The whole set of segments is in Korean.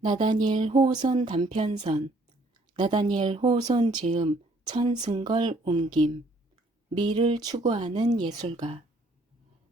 나다니엘 호손 단편선. 나다니엘 호손 지음 천승걸 옮김. 미를 추구하는 예술가.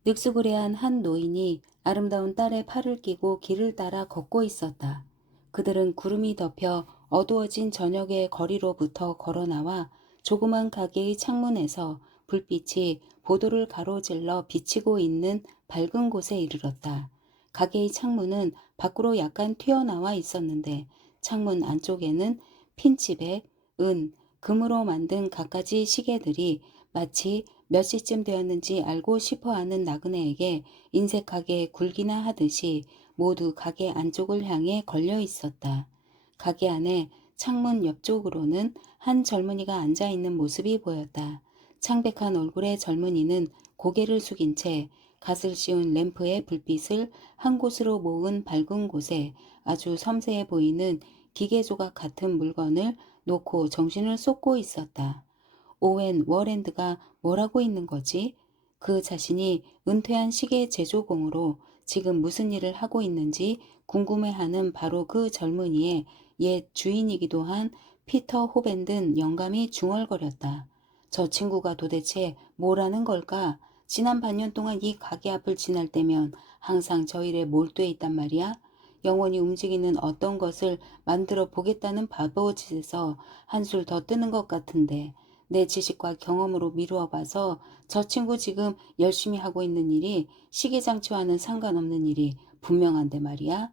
늑수구레한 한 노인이 아름다운 딸의 팔을 끼고 길을 따라 걷고 있었다. 그들은 구름이 덮여 어두워진 저녁의 거리로부터 걸어나와 조그만 가게의 창문에서 불빛이 보도를 가로질러 비치고 있는 밝은 곳에 이르렀다. 가게의 창문은 밖으로 약간 튀어나와 있었는데 창문 안쪽에는 핀치백, 은, 금으로 만든 갖가지 시계들이 마치 몇 시쯤 되었는지 알고 싶어하는 나그네에게 인색하게 굴기나 하듯이 모두 가게 안쪽을 향해 걸려 있었다. 가게 안에 창문 옆쪽으로는 한 젊은이가 앉아 있는 모습이 보였다. 창백한 얼굴의 젊은이는 고개를 숙인 채 갓을 씌운 램프의 불빛을 한 곳으로 모은 밝은 곳에 아주 섬세해 보이는 기계 조각 같은 물건을 놓고 정신을 쏟고 있었다. 오웬 워랜드가 뭘 하고 있는 거지? 그 자신이 은퇴한 시계 제조공으로 지금 무슨 일을 하고 있는지 궁금해하는 바로 그 젊은이의 옛 주인이기도 한 피터 호밴든 영감이 중얼거렸다. 저 친구가 도대체 뭘 하는 걸까? 지난 반년 동안 이 가게 앞을 지날 때면 항상 저 일에 몰두해 있단 말이야. 영원히 움직이는 어떤 것을 만들어 보겠다는 바보짓에서 한술 더 뜨는 것 같은데 내 지식과 경험으로 미루어 봐서 저 친구 지금 열심히 하고 있는 일이 시계장치와는 상관없는 일이 분명한데 말이야.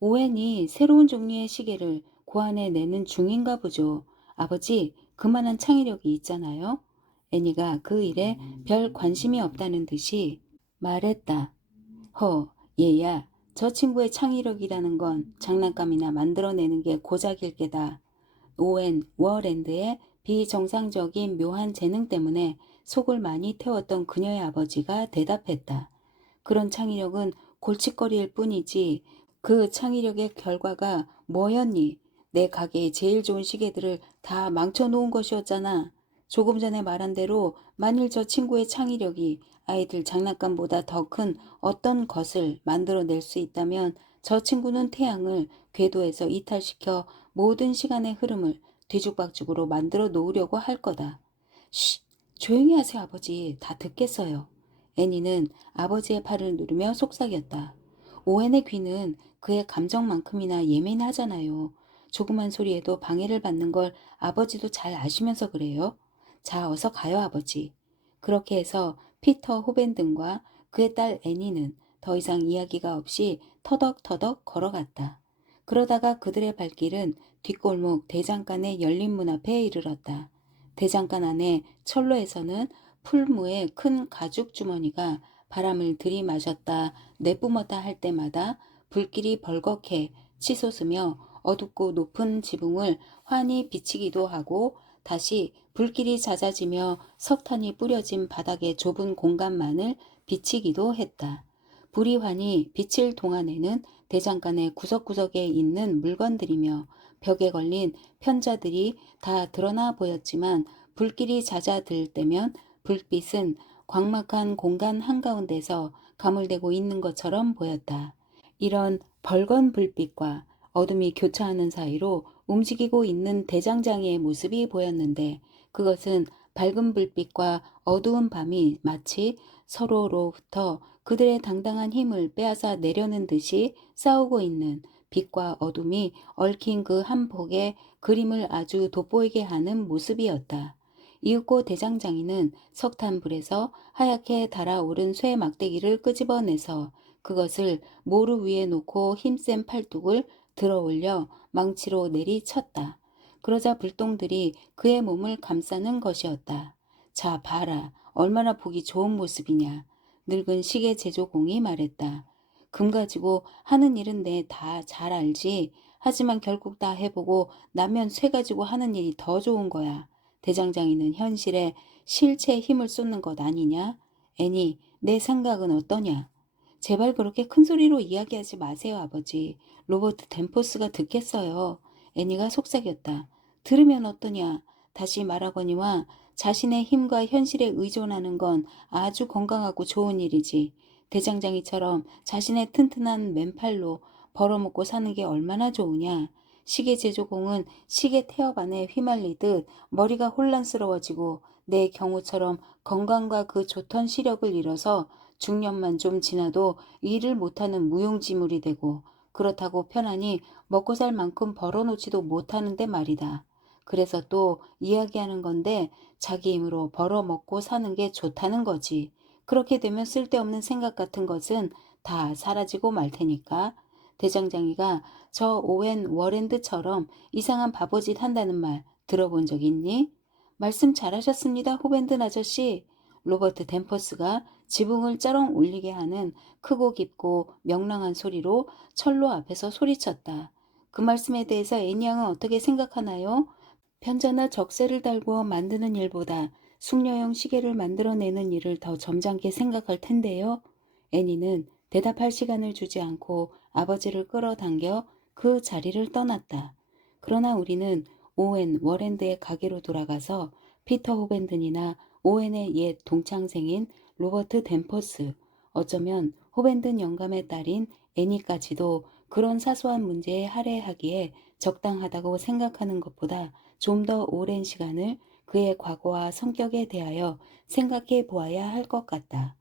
오웬이 새로운 종류의 시계를 고안해 내는 중인가 보죠. 아버지, 그만한 창의력이 있잖아요. 애니가 그 일에 별 관심이 없다는 듯이 말했다. 허, 얘야, 저 친구의 창의력이라는 건 장난감이나 만들어내는 게 고작일 게다. 오웬 워랜드의 비정상적인 묘한 재능 때문에 속을 많이 태웠던 그녀의 아버지가 대답했다. 그런 창의력은 골칫거리일 뿐이지 그 창의력의 결과가 뭐였니? 내 가게에 제일 좋은 시계들을 다 망쳐놓은 것이었잖아. 조금 전에 말한 대로 만일 저 친구의 창의력이 아이들 장난감보다 더 큰 어떤 것을 만들어낼 수 있다면 저 친구는 태양을 궤도에서 이탈시켜 모든 시간의 흐름을 뒤죽박죽으로 만들어 놓으려고 할 거다. 쉿! 조용히 하세요, 아버지. 다 듣겠어요. 애니는 아버지의 팔을 누르며 속삭였다. 오웬의 귀는 그의 감정만큼이나 예민하잖아요. 조그만 소리에도 방해를 받는 걸 아버지도 잘 아시면서 그래요. 자, 어서 가요, 아버지. 그렇게 해서 피터 호벤든과 그의 딸 애니는 더 이상 이야기가 없이 터덕터덕 걸어갔다. 그러다가 그들의 발길은 뒷골목 대장간의 열린 문 앞에 이르렀다. 대장간 안에 철로에서는 풀무의 큰 가죽 주머니가 바람을 들이마셨다 내뿜었다 할 때마다 불길이 벌겋게 치솟으며 어둡고 높은 지붕을 환히 비치기도 하고 다시 불길이 잦아지며 석탄이 뿌려진 바닥의 좁은 공간만을 비치기도 했다. 불이 환히 비칠 동안에는 대장간의 구석구석에 있는 물건들이며 벽에 걸린 편자들이 다 드러나 보였지만 불길이 잦아들 때면 불빛은 광막한 공간 한가운데서 가물대고 있는 것처럼 보였다. 이런 벌건 불빛과 어둠이 교차하는 사이로 움직이고 있는 대장장이의 모습이 보였는데 그것은 밝은 불빛과 어두운 밤이 마치 서로로부터 그들의 당당한 힘을 빼앗아 내려는 듯이 싸우고 있는 빛과 어둠이 얽힌 그 한 폭의 그림을 아주 돋보이게 하는 모습이었다. 이윽고 대장장이는 석탄불에서 하얗게 달아오른 쇠 막대기를 끄집어내서 그것을 모루 위에 놓고 힘센 팔뚝을 들어 올려 망치로 내리쳤다. 그러자 불똥들이 그의 몸을 감싸는 것이었다. 자, 봐라. 얼마나 보기 좋은 모습이냐. 늙은 시계 제조공이 말했다. 금 가지고 하는 일은 내 다 잘 알지. 하지만 결국 다 해보고 나면 쇠 가지고 하는 일이 더 좋은 거야. 대장장이는 현실에 실체 힘을 쏟는 것 아니냐? 애니, 내 생각은 어떠냐? 제발 그렇게 큰 소리로 이야기하지 마세요, 아버지. 로버트 덴포스가 듣겠어요. 애니가 속삭였다. 들으면 어떠냐? 다시 말하거니와 자신의 힘과 현실에 의존하는 건 아주 건강하고 좋은 일이지. 대장장이처럼 자신의 튼튼한 맨팔로 벌어먹고 사는 게 얼마나 좋으냐. 시계 제조공은 시계 태엽 안에 휘말리듯 머리가 혼란스러워지고 내 경우처럼 건강과 그 좋던 시력을 잃어서 중년만 좀 지나도 일을 못하는 무용지물이 되고 그렇다고 편안히 먹고 살 만큼 벌어놓지도 못하는데 말이다. 그래서 또 이야기하는 건데 자기 힘으로 벌어먹고 사는 게 좋다는 거지. 그렇게 되면 쓸데없는 생각 같은 것은 다 사라지고 말 테니까. 대장장이가 저 오웬 워렌드처럼 이상한 바보짓 한다는 말 들어본 적 있니? 말씀 잘하셨습니다, 호벤든 아저씨. 로버트 댄퍼스가 지붕을 쩌렁 울리게 하는 크고 깊고 명랑한 소리로 철로 앞에서 소리쳤다. 그 말씀에 대해서 애니 양은 어떻게 생각하나요? 편자나 적세를 달고 만드는 일보다 숙녀형 시계를 만들어내는 일을 더 점잖게 생각할 텐데요. 애니는 대답할 시간을 주지 않고 아버지를 끌어당겨 그 자리를 떠났다. 그러나 우리는 오웬 워랜드의 가게로 돌아가서 피터 호벤든이나 오웬의 옛 동창생인 로버트 댄퍼스, 어쩌면 호벤든 영감의 딸인 애니까지도 그런 사소한 문제에 할애하기에 적당하다고 생각하는 것보다 좀 더 오랜 시간을 그의 과거와 성격에 대하여 생각해 보아야 할 것 같다.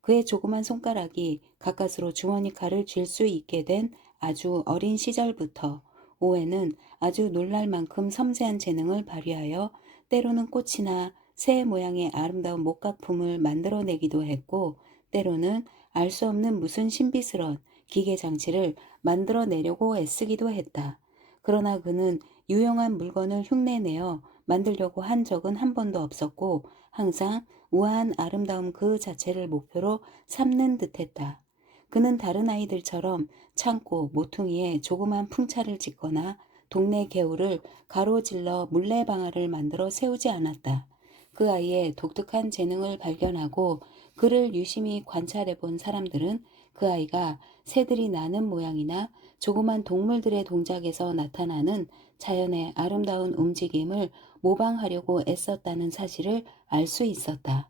그의 조그만 손가락이 가까스로 주머니 칼을 쥘 수 있게 된 아주 어린 시절부터 오웬은 아주 놀랄 만큼 섬세한 재능을 발휘하여 때로는 꽃이나 새 모양의 아름다운 목각품을 만들어내기도 했고 때로는 알 수 없는 무슨 신비스러운 기계 장치를 만들어내려고 애쓰기도 했다. 그러나 그는 유용한 물건을 흉내내어 만들려고 한 적은 한 번도 없었고 항상 우아한 아름다움 그 자체를 목표로 삼는 듯했다. 그는 다른 아이들처럼 창고, 모퉁이에 조그만 풍차를 짓거나 동네 개울을 가로질러 물레방아를 만들어 세우지 않았다. 그 아이의 독특한 재능을 발견하고 그를 유심히 관찰해 본 사람들은 그 아이가 새들이 나는 모양이나 조그만 동물들의 동작에서 나타나는 자연의 아름다운 움직임을 모방하려고 애썼다는 사실을 알 수 있었다.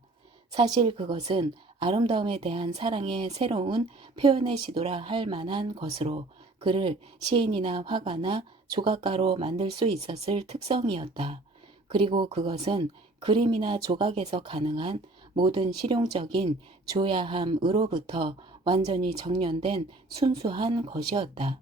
사실 그것은 아름다움에 대한 사랑의 새로운 표현의 시도라 할 만한 것으로 그를 시인이나 화가나 조각가로 만들 수 있었을 특성이었다. 그리고 그것은 그림이나 조각에서 가능한 모든 실용적인 조야함으로부터 완전히 정련된 순수한 것이었다.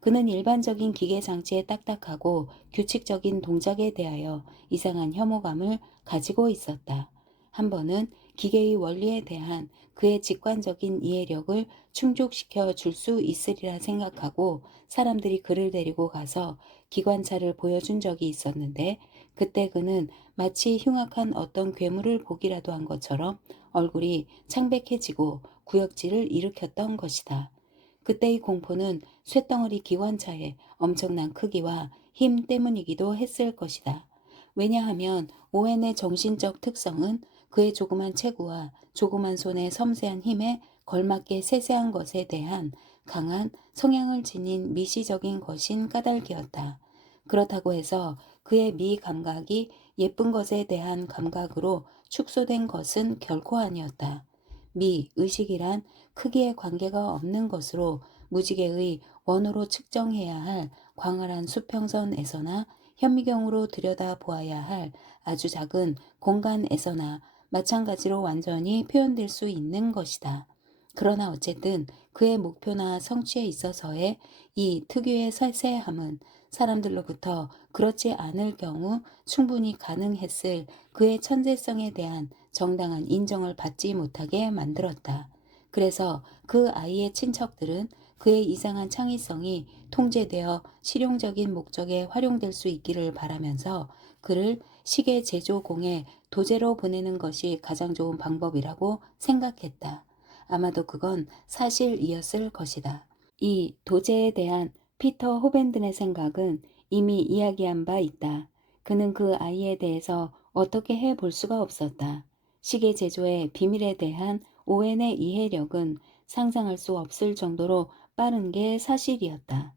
그는 일반적인 기계 장치의 딱딱하고 규칙적인 동작에 대하여 이상한 혐오감을 가지고 있었다. 한 번은 기계의 원리에 대한 그의 직관적인 이해력을 충족시켜 줄 수 있으리라 생각하고 사람들이 그를 데리고 가서 기관차를 보여준 적이 있었는데 그때 그는 마치 흉악한 어떤 괴물을 보기라도 한 것처럼 얼굴이 창백해지고 구역질을 일으켰던 것이다. 그때의 공포는 쇳덩어리 기관차의 엄청난 크기와 힘 때문이기도 했을 것이다. 왜냐하면 오웬의 정신적 특성은 그의 조그만 체구와 조그만 손의 섬세한 힘에 걸맞게 세세한 것에 대한 강한 성향을 지닌 미시적인 것인 까닭이었다. 그렇다고 해서 그의 미 감각이 예쁜 것에 대한 감각으로 축소된 것은 결코 아니었다. 미, 의식이란 크기에 관계가 없는 것으로 무지개의 원으로 측정해야 할 광활한 수평선에서나 현미경으로 들여다 보아야 할 아주 작은 공간에서나 마찬가지로 완전히 표현될 수 있는 것이다. 그러나 어쨌든 그의 목표나 성취에 있어서의 이 특유의 세세함은 사람들로부터 그렇지 않을 경우 충분히 가능했을 그의 천재성에 대한 정당한 인정을 받지 못하게 만들었다. 그래서 그 아이의 친척들은 그의 이상한 창의성이 통제되어 실용적인 목적에 활용될 수 있기를 바라면서 그를 시계 제조공에 도제로 보내는 것이 가장 좋은 방법이라고 생각했다. 아마도 그건 사실이었을 것이다. 이 도제에 대한 피터 호벤든의 생각은 이미 이야기한 바 있다. 그는 그 아이에 대해서 어떻게 해 볼 수가 없었다. 시계 제조의 비밀에 대한 오웬의 이해력은 상상할 수 없을 정도로 빠른 게 사실이었다.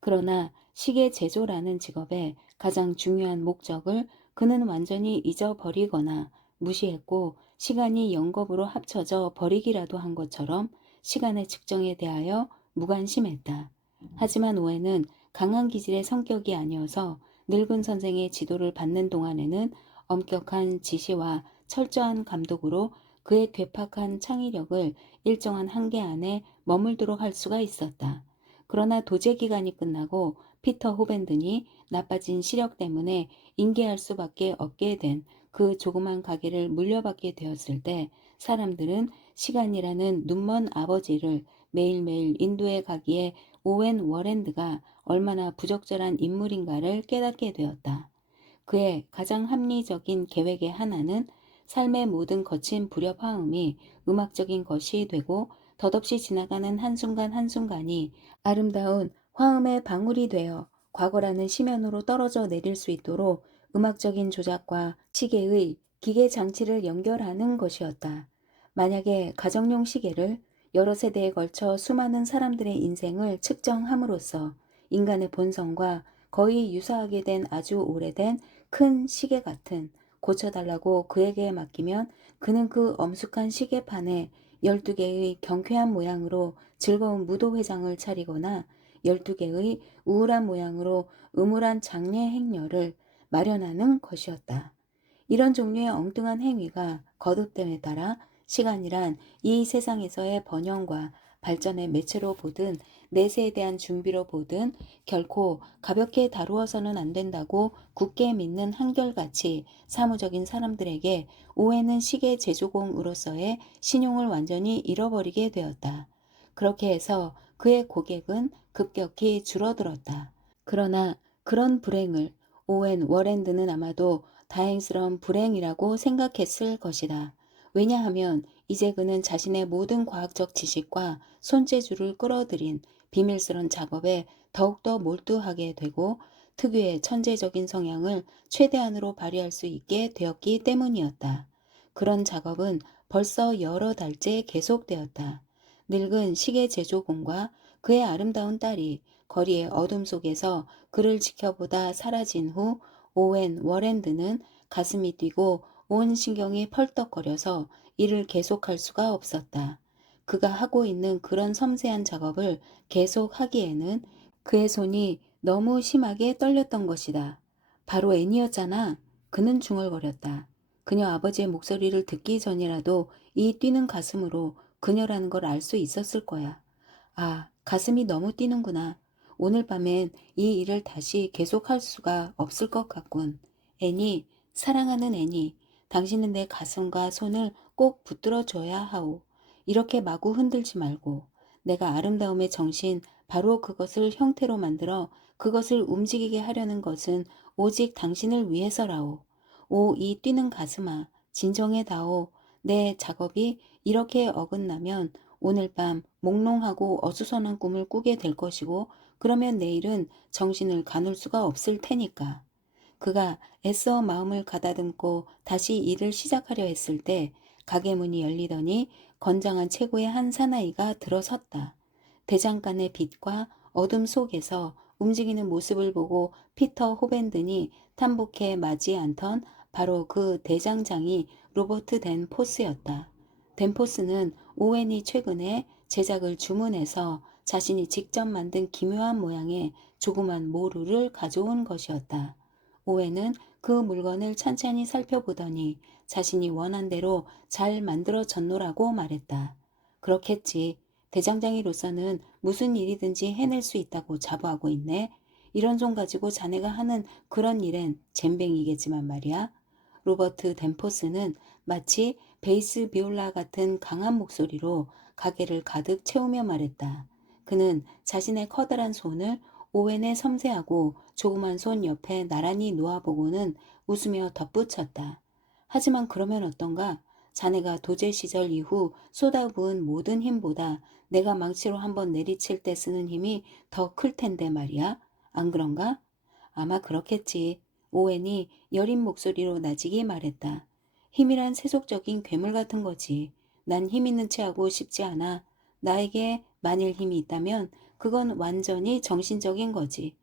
그러나 시계 제조라는 직업의 가장 중요한 목적을 그는 완전히 잊어버리거나 무시했고 시간이 영겁으로 합쳐져 버리기라도 한 것처럼 시간의 측정에 대하여 무관심했다. 하지만 오웬은 강한 기질의 성격이 아니어서 늙은 선생의 지도를 받는 동안에는 엄격한 지시와 철저한 감독으로 그의 괴팍한 창의력을 일정한 한계 안에 머물도록 할 수가 있었다. 그러나 도제 기간이 끝나고 피터 호벤든이 나빠진 시력 때문에 인계할 수밖에 없게 된 그 조그만 가게를 물려받게 되었을 때 사람들은 시간이라는 눈먼 아버지를 매일매일 인도해 가기에 오웬 워랜드가 얼마나 부적절한 인물인가를 깨닫게 되었다. 그의 가장 합리적인 계획의 하나는 삶의 모든 거친 불협화음이 음악적인 것이 되고 덧없이 지나가는 한순간 한순간이 아름다운 화음의 방울이 되어 과거라는 심연으로 떨어져 내릴 수 있도록 음악적인 조작과 시계의 기계 장치를 연결하는 것이었다. 만약에 가정용 시계를 여러 세대에 걸쳐 수많은 사람들의 인생을 측정함으로써 인간의 본성과 거의 유사하게 된 아주 오래된 큰 시계 같은 고쳐달라고 그에게 맡기면 그는 그 엄숙한 시계판에 12개의 경쾌한 모양으로 즐거운 무도회장을 차리거나 12개의 우울한 모양으로 음울한 장례 행렬을 마련하는 것이었다. 이런 종류의 엉뚱한 행위가 거듭됨에 따라 시간이란 이 세상에서의 번영과 발전의 매체로 보든 내세에 대한 준비로 보든 결코 가볍게 다루어서는 안 된다고 굳게 믿는 한결같이 사무적인 사람들에게 오해는 시계 제조공으로서의 신용을 완전히 잃어버리게 되었다. 그렇게 해서 그의 고객은 급격히 줄어들었다. 그러나 그런 불행을 오웬 워랜드는 아마도 다행스러운 불행이라고 생각했을 것이다. 왜냐하면 이제 그는 자신의 모든 과학적 지식과 손재주를 끌어들인 비밀스런 작업에 더욱더 몰두하게 되고 특유의 천재적인 성향을 최대한으로 발휘할 수 있게 되었기 때문이었다. 그런 작업은 벌써 여러 달째 계속되었다. 늙은 시계 제조공과 그의 아름다운 딸이 거리의 어둠 속에서 그를 지켜보다 사라진 후 오웬 워랜드는 가슴이 뛰고 온 신경이 펄떡거려서 일을 계속할 수가 없었다. 그가 하고 있는 그런 섬세한 작업을 계속하기에는 그의 손이 너무 심하게 떨렸던 것이다. 바로 애니였잖아. 그는 중얼거렸다. 그녀 아버지의 목소리를 듣기 전이라도 이 뛰는 가슴으로 그녀라는 걸 알 수 있었을 거야. 아, 가슴이 너무 뛰는구나. 오늘 밤엔 이 일을 다시 계속할 수가 없을 것 같군. 애니, 사랑하는 애니, 당신은 내 가슴과 손을 꼭 붙들어 줘야 하오. 이렇게 마구 흔들지 말고 내가 아름다움의 정신, 바로 그것을 형태로 만들어 그것을 움직이게 하려는 것은 오직 당신을 위해서라오. 오, 이 뛰는 가슴아, 진정해다오. 내 작업이 이렇게 어긋나면 오늘 밤 몽롱하고 어수선한 꿈을 꾸게 될 것이고 그러면 내일은 정신을 가눌 수가 없을 테니까. 그가 애써 마음을 가다듬고 다시 일을 시작하려 했을 때 가게 문이 열리더니 건장한 체구의 한 사나이가 들어섰다. 대장간의 빛과 어둠 속에서 움직이는 모습을 보고 피터 호벤든이 탐복해 맞이 않던 바로 그 대장장이 로버트 댄 포스였다. 댄 포스는 오웬이 최근에 제작을 주문해서 자신이 직접 만든 기묘한 모양의 조그만 모루를 가져온 것이었다. 오웬은 그 물건을 찬찬히 살펴보더니 자신이 원한 대로 잘 만들어졌노라고 말했다. 그렇겠지. 대장장이로서는 무슨 일이든지 해낼 수 있다고 자부하고 있네. 이런 좀 가지고 자네가 하는 그런 일엔 젬병이겠지만 말이야. 로버트 댄포스는 마치 베이스 비올라 같은 강한 목소리로 가게를 가득 채우며 말했다. 그는 자신의 커다란 손을 오웬의 섬세하고 조그만 손 옆에 나란히 놓아보고는 웃으며 덧붙였다. 하지만 그러면 어떤가? 자네가 도제 시절 이후 쏟아부은 모든 힘보다 내가 망치로 한번 내리칠 때 쓰는 힘이 더 클 텐데 말이야. 안 그런가? 아마 그렇겠지. 오웬이 여린 목소리로 나지기 말했다. 힘이란 세속적인 괴물 같은 거지. 난 힘 있는 체 하고 싶지 않아. 나에게 만일 힘이 있다면 그건 완전히 정신적인 거지.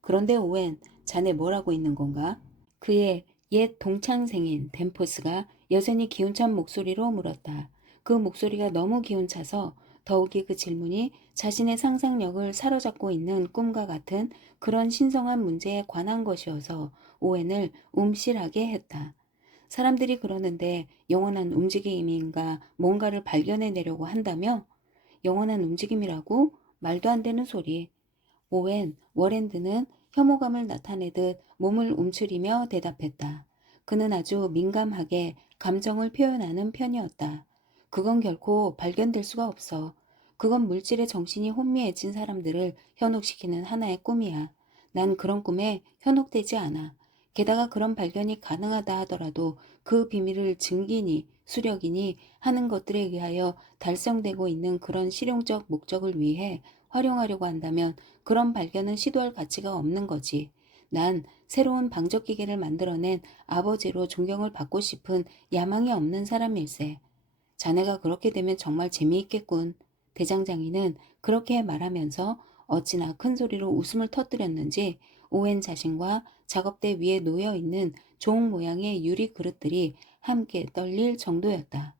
그런데 오웬, 자네 뭘 하고 있는 건가? 그의 옛 동창생인 댄포스가 여전히 기운찬 목소리로 물었다. 그 목소리가 너무 기운차서 더욱이 그 질문이 자신의 상상력을 사로잡고 있는 꿈과 같은 그런 신성한 문제에 관한 것이어서 오웬을 움찔하게 했다. 사람들이 그러는데 영원한 움직임인가 뭔가를 발견해내려고 한다며? 영원한 움직임이라고? 말도 안 되는 소리. 오웬 워렌드는 혐오감을 나타내듯 몸을 움츠리며 대답했다. 그는 아주 민감하게 감정을 표현하는 편이었다. 그건 결코 발견될 수가 없어. 그건 물질의 정신이 혼미해진 사람들을 현혹시키는 하나의 꿈이야. 난 그런 꿈에 현혹되지 않아. 게다가 그런 발견이 가능하다 하더라도 그 비밀을 증기니 수력이니 하는 것들에 의하여 달성되고 있는 그런 실용적 목적을 위해 활용하려고 한다면 그런 발견은 시도할 가치가 없는 거지. 난 새로운 방적기계를 만들어낸 아버지로 존경을 받고 싶은 야망이 없는 사람일세. 자네가 그렇게 되면 정말 재미있겠군. 대장장이는 그렇게 말하면서 어찌나 큰 소리로 웃음을 터뜨렸는지 오웬 자신과 작업대 위에 놓여있는 종 모양의 유리 그릇들이 함께 떨릴 정도였다.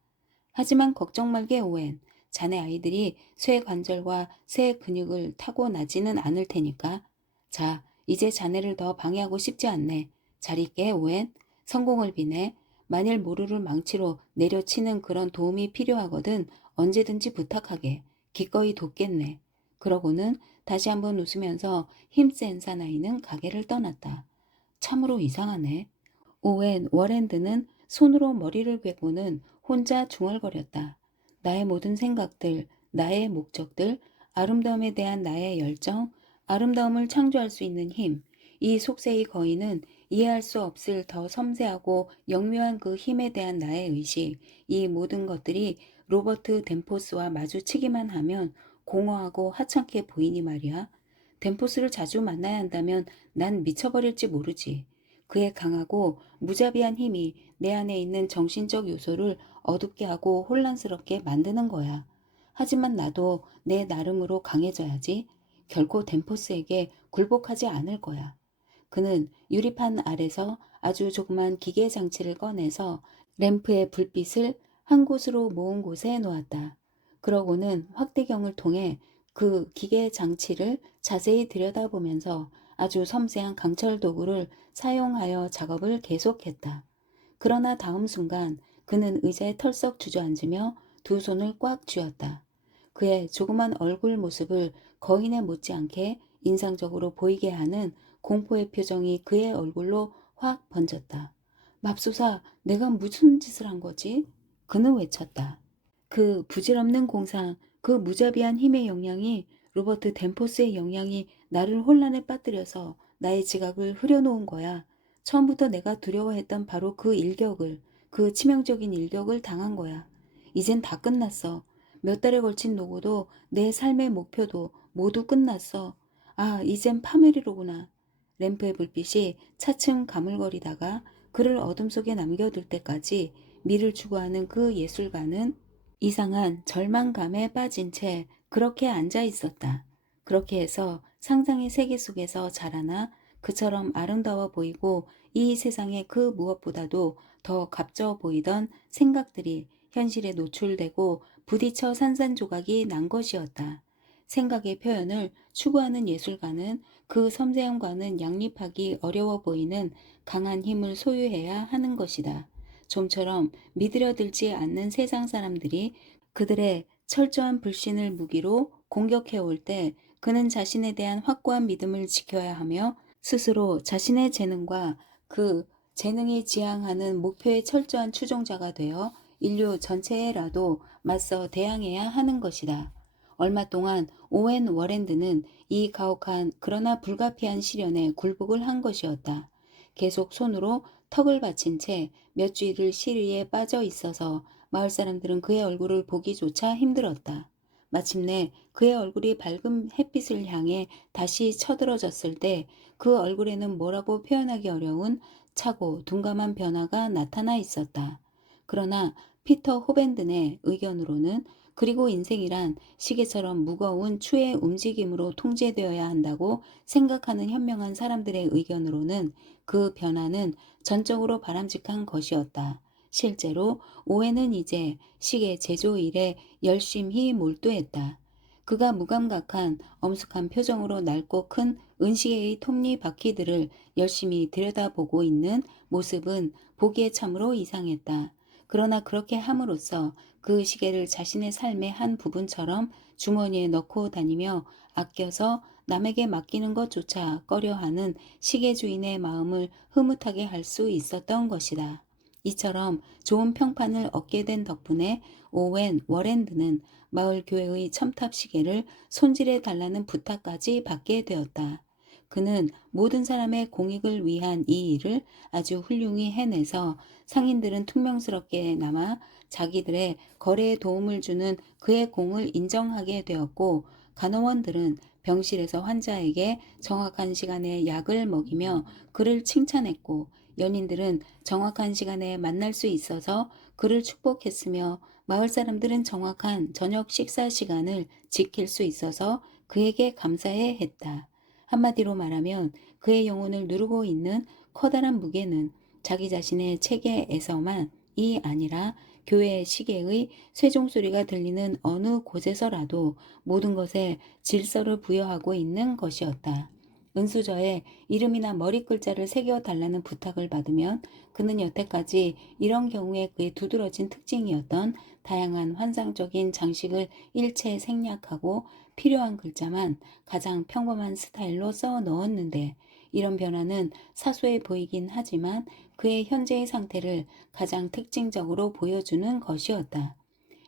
하지만 걱정 말게 오웬. 자네 아이들이 쇠 관절과 쇠 근육을 타고나지는 않을 테니까. 자, 이제 자네를 더 방해하고 싶지 않네. 잘 있게 오웬. 성공을 비네. 만일 모루를 망치로 내려치는 그런 도움이 필요하거든 언제든지 부탁하게. 기꺼이 돕겠네. 그러고는 다시 한번 웃으면서 힘센 사나이는 가게를 떠났다. 참으로 이상하네. 오웬 워렌드는 손으로 머리를 괴고는 혼자 중얼거렸다. 나의 모든 생각들, 나의 목적들, 아름다움에 대한 나의 열정, 아름다움을 창조할 수 있는 힘, 이 속세의 거인은 이해할 수 없을 더 섬세하고 영묘한 그 힘에 대한 나의 의식, 이 모든 것들이 로버트 덴포스와 마주치기만 하면 공허하고 하찮게 보이니 말이야. 덴포스를 자주 만나야 한다면 난 미쳐버릴지 모르지. 그의 강하고 무자비한 힘이 내 안에 있는 정신적 요소를 어둡게 하고 혼란스럽게 만드는 거야. 하지만 나도 내 나름으로 강해져야지. 결코 덴포스에게 굴복하지 않을 거야. 그는 유리판 아래서 아주 조그만 기계 장치를 꺼내서 램프의 불빛을 한 곳으로 모은 곳에 놓았다. 그러고는 확대경을 통해 그 기계 장치를 자세히 들여다보면서 아주 섬세한 강철 도구를 사용하여 작업을 계속했다. 그러나 다음 순간 그는 의자에 털썩 주저앉으며 두 손을 꽉 쥐었다. 그의 조그만 얼굴 모습을 거인에 못지않게 인상적으로 보이게 하는 공포의 표정이 그의 얼굴로 확 번졌다. 맙소사, 내가 무슨 짓을 한 거지? 그는 외쳤다. 그 부질없는 공상, 그 무자비한 힘의 영향이 로버트 덴포스의 영향이 나를 혼란에 빠뜨려서 나의 지각을 흐려놓은 거야. 처음부터 내가 두려워했던 바로 그 일격을, 그 치명적인 일격을 당한 거야. 이젠 다 끝났어. 몇 달에 걸친 노고도 내 삶의 목표도 모두 끝났어. 아, 이젠 파멸이로구나. 램프의 불빛이 차츰 가물거리다가 그를 어둠 속에 남겨둘 때까지 미를 추구하는 그 예술가는 이상한 절망감에 빠진 채 그렇게 앉아 있었다. 그렇게 해서 상상의 세계 속에서 자라나 그처럼 아름다워 보이고 이 세상의 그 무엇보다도 더 값져 보이던 생각들이 현실에 노출되고 부딪혀 산산조각이 난 것이었다. 생각의 표현을 추구하는 예술가는 그 섬세함과는 양립하기 어려워 보이는 강한 힘을 소유해야 하는 것이다. 좀처럼 미드려들지 않는 세상 사람들이 그들의 철저한 불신을 무기로 공격해 올 때 그는 자신에 대한 확고한 믿음을 지켜야 하며 스스로 자신의 재능과 그 재능이 지향하는 목표의 철저한 추종자가 되어 인류 전체에라도 맞서 대항해야 하는 것이다. 얼마 동안 오웬 워렌드는 이 가혹한 그러나 불가피한 시련에 굴복을 한 것이었다. 계속 손으로 턱을 받친 채 몇 주일을 시리에 빠져 있어서 마을 사람들은 그의 얼굴을 보기조차 힘들었다. 마침내 그의 얼굴이 밝은 햇빛을 향해 다시 쳐들어졌을 때 그 얼굴에는 뭐라고 표현하기 어려운 차고 둔감한 변화가 나타나 있었다. 그러나 피터 호벤든의 의견으로는 그리고 인생이란 시계처럼 무거운 추의 움직임으로 통제되어야 한다고 생각하는 현명한 사람들의 의견으로는 그 변화는 전적으로 바람직한 것이었다. 실제로 오웬은 이제 시계 제조 일에 열심히 몰두했다. 그가 무감각한 엄숙한 표정으로 넓고 큰 은시계의 톱니바퀴들을 열심히 들여다보고 있는 모습은 보기에 참으로 이상했다. 그러나 그렇게 함으로써 그 시계를 자신의 삶의 한 부분처럼 주머니에 넣고 다니며 아껴서 남에게 맡기는 것조차 꺼려하는 시계 주인의 마음을 흐뭇하게 할 수 있었던 것이다. 이처럼 좋은 평판을 얻게 된 덕분에 오웬 워렌드는 마을 교회의 첨탑 시계를 손질해 달라는 부탁까지 받게 되었다. 그는 모든 사람의 공익을 위한 이 일을 아주 훌륭히 해내서 상인들은 퉁명스럽게 남아 자기들의 거래에 도움을 주는 그의 공을 인정하게 되었고, 간호원들은 병실에서 환자에게 정확한 시간에 약을 먹이며 그를 칭찬했고, 연인들은 정확한 시간에 만날 수 있어서 그를 축복했으며, 마을 사람들은 정확한 저녁 식사 시간을 지킬 수 있어서 그에게 감사해 했다. 한마디로 말하면 그의 영혼을 누르고 있는 커다란 무게는 자기 자신의 체계에서만이 아니라 교회의 시계의 쇠종소리가 들리는 어느 곳에서라도 모든 것에 질서를 부여하고 있는 것이었다. 은수저에 이름이나 머리 글자를 새겨달라는 부탁을 받으면 그는 여태까지 이런 경우에 그의 두드러진 특징이었던 다양한 환상적인 장식을 일체 생략하고 필요한 글자만 가장 평범한 스타일로 써 넣었는데, 이런 변화는 사소해 보이긴 하지만 그의 현재의 상태를 가장 특징적으로 보여주는 것이었다.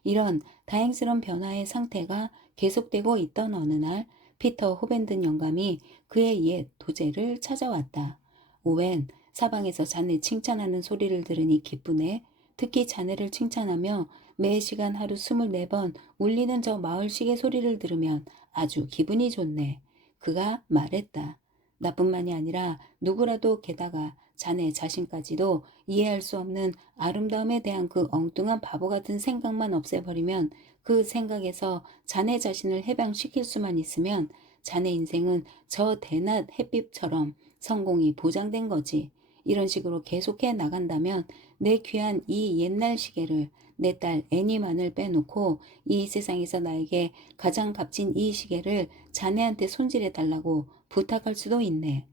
이런 다행스러운 변화의 상태가 계속되고 있던 어느 날, 피터 호벤든 영감이 그의 옛 도제를 찾아왔다. 오웬, 사방에서 자네 칭찬하는 소리를 들으니 기쁘네. 특히 자네를 칭찬하며 매 시간 하루 24번 울리는 저 마을 시계 소리를 들으면 아주 기분이 좋네. 그가 말했다. 나뿐만이 아니라 누구라도, 게다가 자네 자신까지도 이해할 수 없는 아름다움에 대한 그 엉뚱한 바보 같은 생각만 없애버리면, 그 생각에서 자네 자신을 해방시킬 수만 있으면 자네 인생은 저 대낮 햇빛처럼 성공이 보장된 거지. 이런 식으로 계속해 나간다면 내 귀한 이 옛날 시계를, 내 딸 애니만을 빼놓고 이 세상에서 나에게 가장 값진 이 시계를 자네한테 손질해 달라고 부탁할 수도 있네.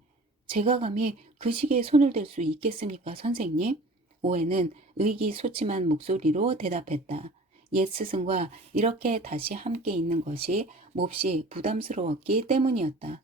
제가 감히 그 시계에 손을 댈 수 있겠습니까, 선생님? 오해는 의기소침한 목소리로 대답했다. 옛 스승과 이렇게 다시 함께 있는 것이 몹시 부담스러웠기 때문이었다.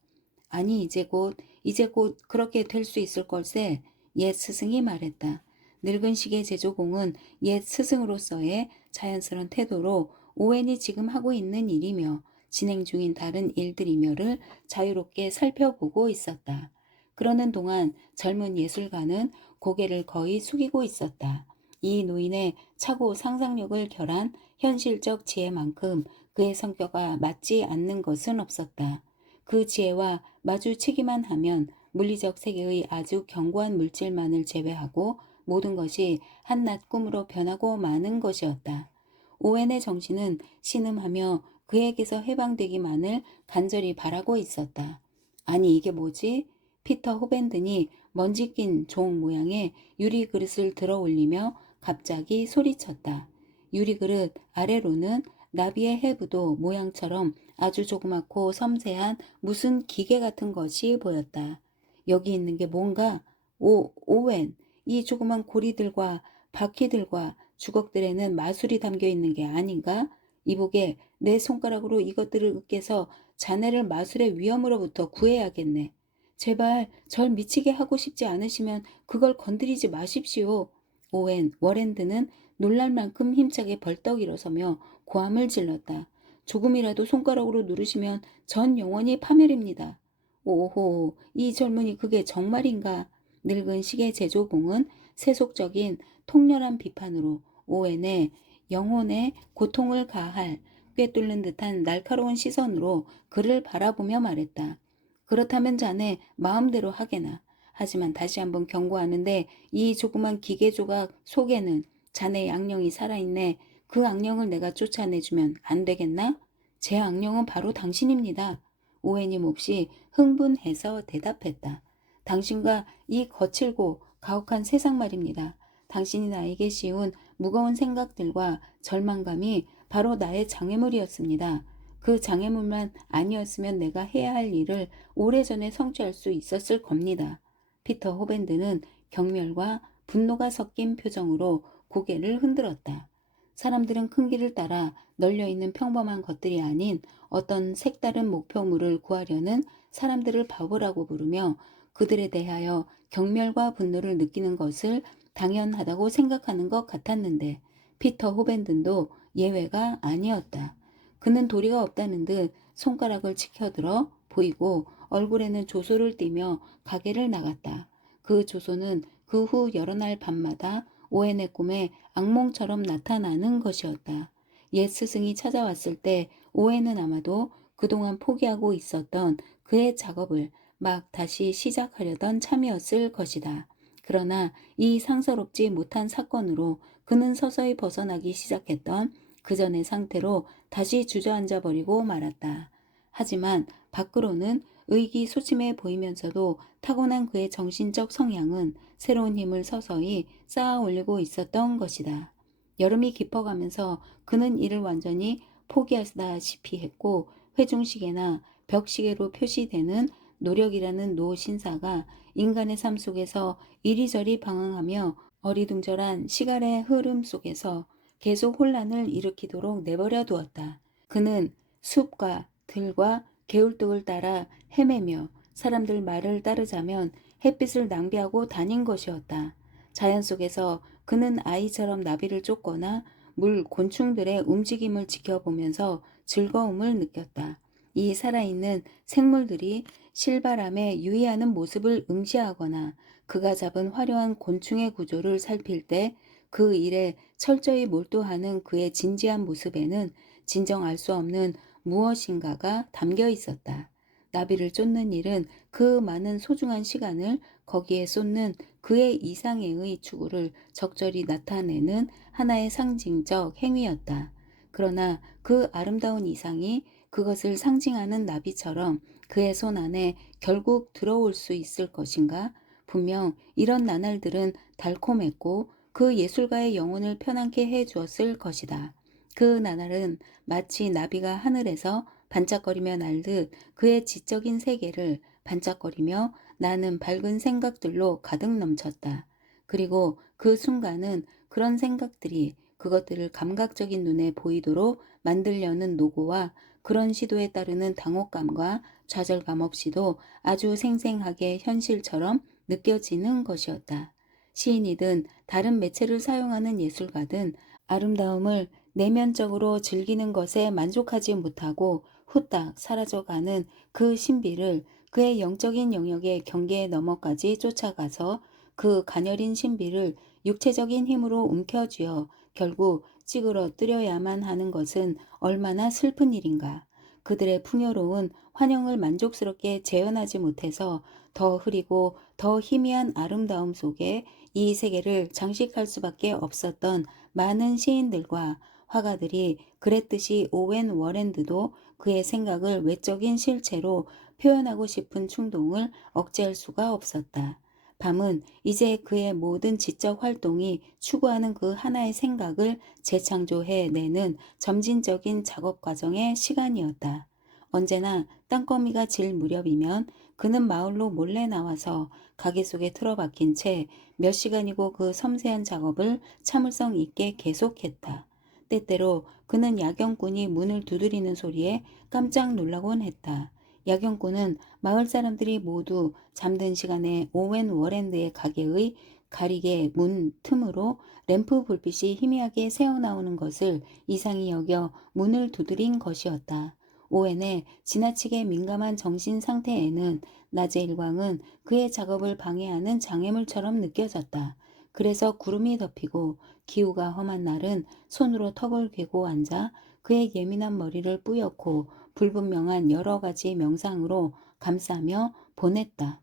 아니, 이제 곧 그렇게 될 수 있을 걸세. 옛 스승이 말했다. 늙은 시계 제조공은 옛 스승으로서의 자연스러운 태도로 오웬이 지금 하고 있는 일이며 진행 중인 다른 일들이며를 자유롭게 살펴보고 있었다. 그러는 동안 젊은 예술가는 고개를 거의 숙이고 있었다. 이 노인의 차고 상상력을 결한 현실적 지혜만큼 그의 성격과 맞지 않는 것은 없었다. 그 지혜와 마주치기만 하면 물리적 세계의 아주 견고한 물질만을 제외하고 모든 것이 한낱 꿈으로 변하고 마는 것이었다. 오웬의 정신은 신음하며 그에게서 해방되기만을 간절히 바라고 있었다. 아니, 이게 뭐지? 피터 호벤든이 먼지 낀 종 모양의 유리 그릇을 들어 올리며 갑자기 소리쳤다. 유리 그릇 아래로는 나비의 해부도 모양처럼 아주 조그맣고 섬세한 무슨 기계 같은 것이 보였다. 여기 있는 게 뭔가? 오웬, 이 조그만 고리들과 바퀴들과 주걱들에는 마술이 담겨 있는 게 아닌가? 이보게, 내 손가락으로 이것들을 으깨서 자네를 마술의 위험으로부터 구해야겠네. 제발 절 미치게 하고 싶지 않으시면 그걸 건드리지 마십시오. 오웬 워렌드는 놀랄 만큼 힘차게 벌떡 일어서며 고함을 질렀다. 조금이라도 손가락으로 누르시면 전 영원히 파멸입니다. 오호, 이 젊은이 그게 정말인가? 늙은 시계 제조공은 세속적인 통렬한 비판으로 오웬의 영혼에 고통을 가할 꿰뚫는 듯한 날카로운 시선으로 그를 바라보며 말했다. 그렇다면 자네 마음대로 하게나. 하지만 다시 한번 경고하는데 이 조그만 기계 조각 속에는 자네 악령이 살아있네. 그 악령을 내가 쫓아내주면 안 되겠나? 제 악령은 바로 당신입니다. 오웬이 몹시 흥분해서 대답했다. 당신과 이 거칠고 가혹한 세상 말입니다. 당신이 나에게 씌운 무거운 생각들과 절망감이 바로 나의 장애물이었습니다. 그 장애물만 아니었으면 내가 해야 할 일을 오래전에 성취할 수 있었을 겁니다. 피터 호밴드는 경멸과 분노가 섞인 표정으로 고개를 흔들었다. 사람들은 큰 길을 따라 널려있는 평범한 것들이 아닌 어떤 색다른 목표물을 구하려는 사람들을 바보라고 부르며 그들에 대하여 경멸과 분노를 느끼는 것을 당연하다고 생각하는 것 같았는데 피터 호밴든도 예외가 아니었다. 그는 도리가 없다는 듯 손가락을 치켜들어 보이고 얼굴에는 조소를 띠며 가게를 나갔다. 그 조소는 그 후 여러 날 밤마다 오웬의 꿈에 악몽처럼 나타나는 것이었다. 옛 스승이 찾아왔을 때 오웬은 아마도 그동안 포기하고 있었던 그의 작업을 막 다시 시작하려던 참이었을 것이다. 그러나 이 상서롭지 못한 사건으로 그는 서서히 벗어나기 시작했던 그 전의 상태로 다시 주저앉아 버리고 말았다. 하지만 밖으로는 의기소침해 보이면서도 타고난 그의 정신적 성향은 새로운 힘을 서서히 쌓아 올리고 있었던 것이다. 여름이 깊어가면서 그는 이를 완전히 포기하다시피 했고 회중시계나 벽시계로 표시되는 노력이라는 노신사가 인간의 삶 속에서 이리저리 방황하며 어리둥절한 시간의 흐름 속에서 계속 혼란을 일으키도록 내버려 두었다. 그는 숲과 들과 개울등을 따라 헤매며 사람들 말을 따르자면 햇빛을 낭비하고 다닌 것이었다. 자연 속에서 그는 아이처럼 나비를 쫓거나 물 곤충들의 움직임을 지켜보면서 즐거움을 느꼈다. 이 살아있는 생물들이 실바람에 유의하는 모습을 응시하거나 그가 잡은 화려한 곤충의 구조를 살필 때 그 일에 철저히 몰두하는 그의 진지한 모습에는 진정 알 수 없는 무엇인가가 담겨 있었다. 나비를 쫓는 일은 그 많은 소중한 시간을 거기에 쏟는 그의 이상애의 추구를 적절히 나타내는 하나의 상징적 행위였다. 그러나 그 아름다운 이상이 그것을 상징하는 나비처럼 그의 손 안에 결국 들어올 수 있을 것인가? 분명 이런 나날들은 달콤했고 그 예술가의 영혼을 편안케 해 주었을 것이다. 그 나날은 마치 나비가 하늘에서 반짝거리며 날듯 그의 지적인 세계를 반짝거리며 나는 밝은 생각들로 가득 넘쳤다. 그리고 그 순간은 그런 생각들이 그것들을 감각적인 눈에 보이도록 만들려는 노고와 그런 시도에 따르는 당혹감과 좌절감 없이도 아주 생생하게 현실처럼 느껴지는 것이었다. 시인이든 다른 매체를 사용하는 예술가든 아름다움을 내면적으로 즐기는 것에 만족하지 못하고 후딱 사라져가는 그 신비를 그의 영적인 영역의 경계에 넘어까지 쫓아가서 그 가녀린 신비를 육체적인 힘으로 움켜쥐어 결국 찌그러뜨려야만 하는 것은 얼마나 슬픈 일인가. 그들의 풍요로운 환영을 만족스럽게 재현하지 못해서 더 흐리고 더 희미한 아름다움 속에 이 세계를 장식할 수밖에 없었던 많은 시인들과 화가들이 그랬듯이 오웬 워랜드도 그의 생각을 외적인 실체로 표현하고 싶은 충동을 억제할 수가 없었다. 밤은 이제 그의 모든 지적 활동이 추구하는 그 하나의 생각을 재창조해내는 점진적인 작업 과정의 시간이었다. 언제나 땅거미가 질 무렵이면 그는 마을로 몰래 나와서 가게 속에 틀어박힌 채 몇 시간이고 그 섬세한 작업을 참을성 있게 계속했다. 때때로 그는 야경꾼이 문을 두드리는 소리에 깜짝 놀라곤 했다. 야경꾼은 마을 사람들이 모두 잠든 시간에 오웬 워랜드의 가게의 가리개 문 틈으로 램프 불빛이 희미하게 새어나오는 것을 이상히 여겨 문을 두드린 것이었다. 오웬의 지나치게 민감한 정신 상태에는 낮의 일광은 그의 작업을 방해하는 장애물처럼 느껴졌다. 그래서 구름이 덮이고 기후가 험한 날은 손으로 턱을 괴고 앉아 그의 예민한 머리를 뿌옇고 불분명한 여러 가지 명상으로 감싸며 보냈다.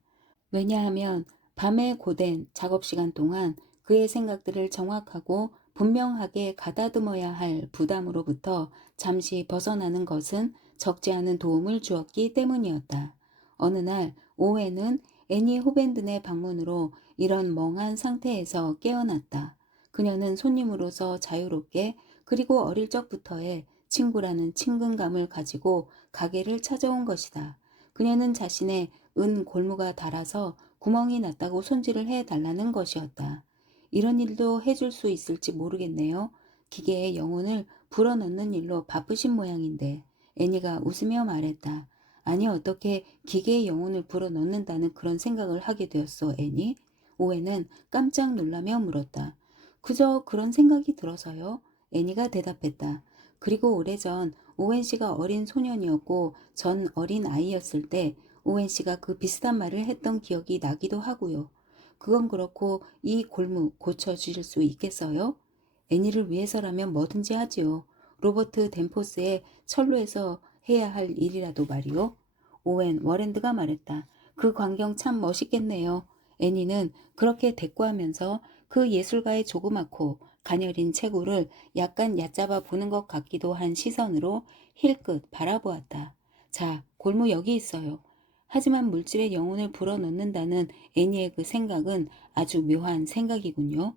왜냐하면 밤에 고된 작업시간 동안 그의 생각들을 정확하고 분명하게 가다듬어야 할 부담으로부터 잠시 벗어나는 것은 적지 않은 도움을 주었기 때문이었다. 어느 날 오웬은 애니 호벤든의 방문으로 이런 멍한 상태에서 깨어났다. 그녀는 손님으로서 자유롭게 그리고 어릴 적부터의 친구라는 친근감을 가지고 가게를 찾아온 것이다. 그녀는 자신의 은 골무가 닳아서 구멍이 났다고 손질을 해달라는 것이었다. 이런 일도 해줄 수 있을지 모르겠네요. 기계의 영혼을 불어넣는 일로 바쁘신 모양인데. 애니가 웃으며 말했다. 아니 어떻게 기계의 영혼을 불어넣는다는 그런 생각을 하게 되었어, 애니? 오웬은 깜짝 놀라며 물었다. 그저 그런 생각이 들어서요. 애니가 대답했다. 그리고 오래전 오웬 씨가 어린 소년이었고 전 어린 아이였을 때 오웬 씨가 그 비슷한 말을 했던 기억이 나기도 하고요. 그건 그렇고 이 골무 고쳐주실 수 있겠어요? 애니를 위해서라면 뭐든지 하지요. 로버트 댄포스의 철로에서 해야 할 일이라도 말이요. 오웬 워렌드가 말했다. 그 광경 참 멋있겠네요. 애니는 그렇게 대꾸하면서 그 예술가의 조그맣고 가녀린 체구를 약간 얕잡아 보는 것 같기도 한 시선으로 힐끗 바라보았다. 자, 골무 여기 있어요. 하지만 물질의 영혼을 불어넣는다는 애니의 그 생각은 아주 묘한 생각이군요.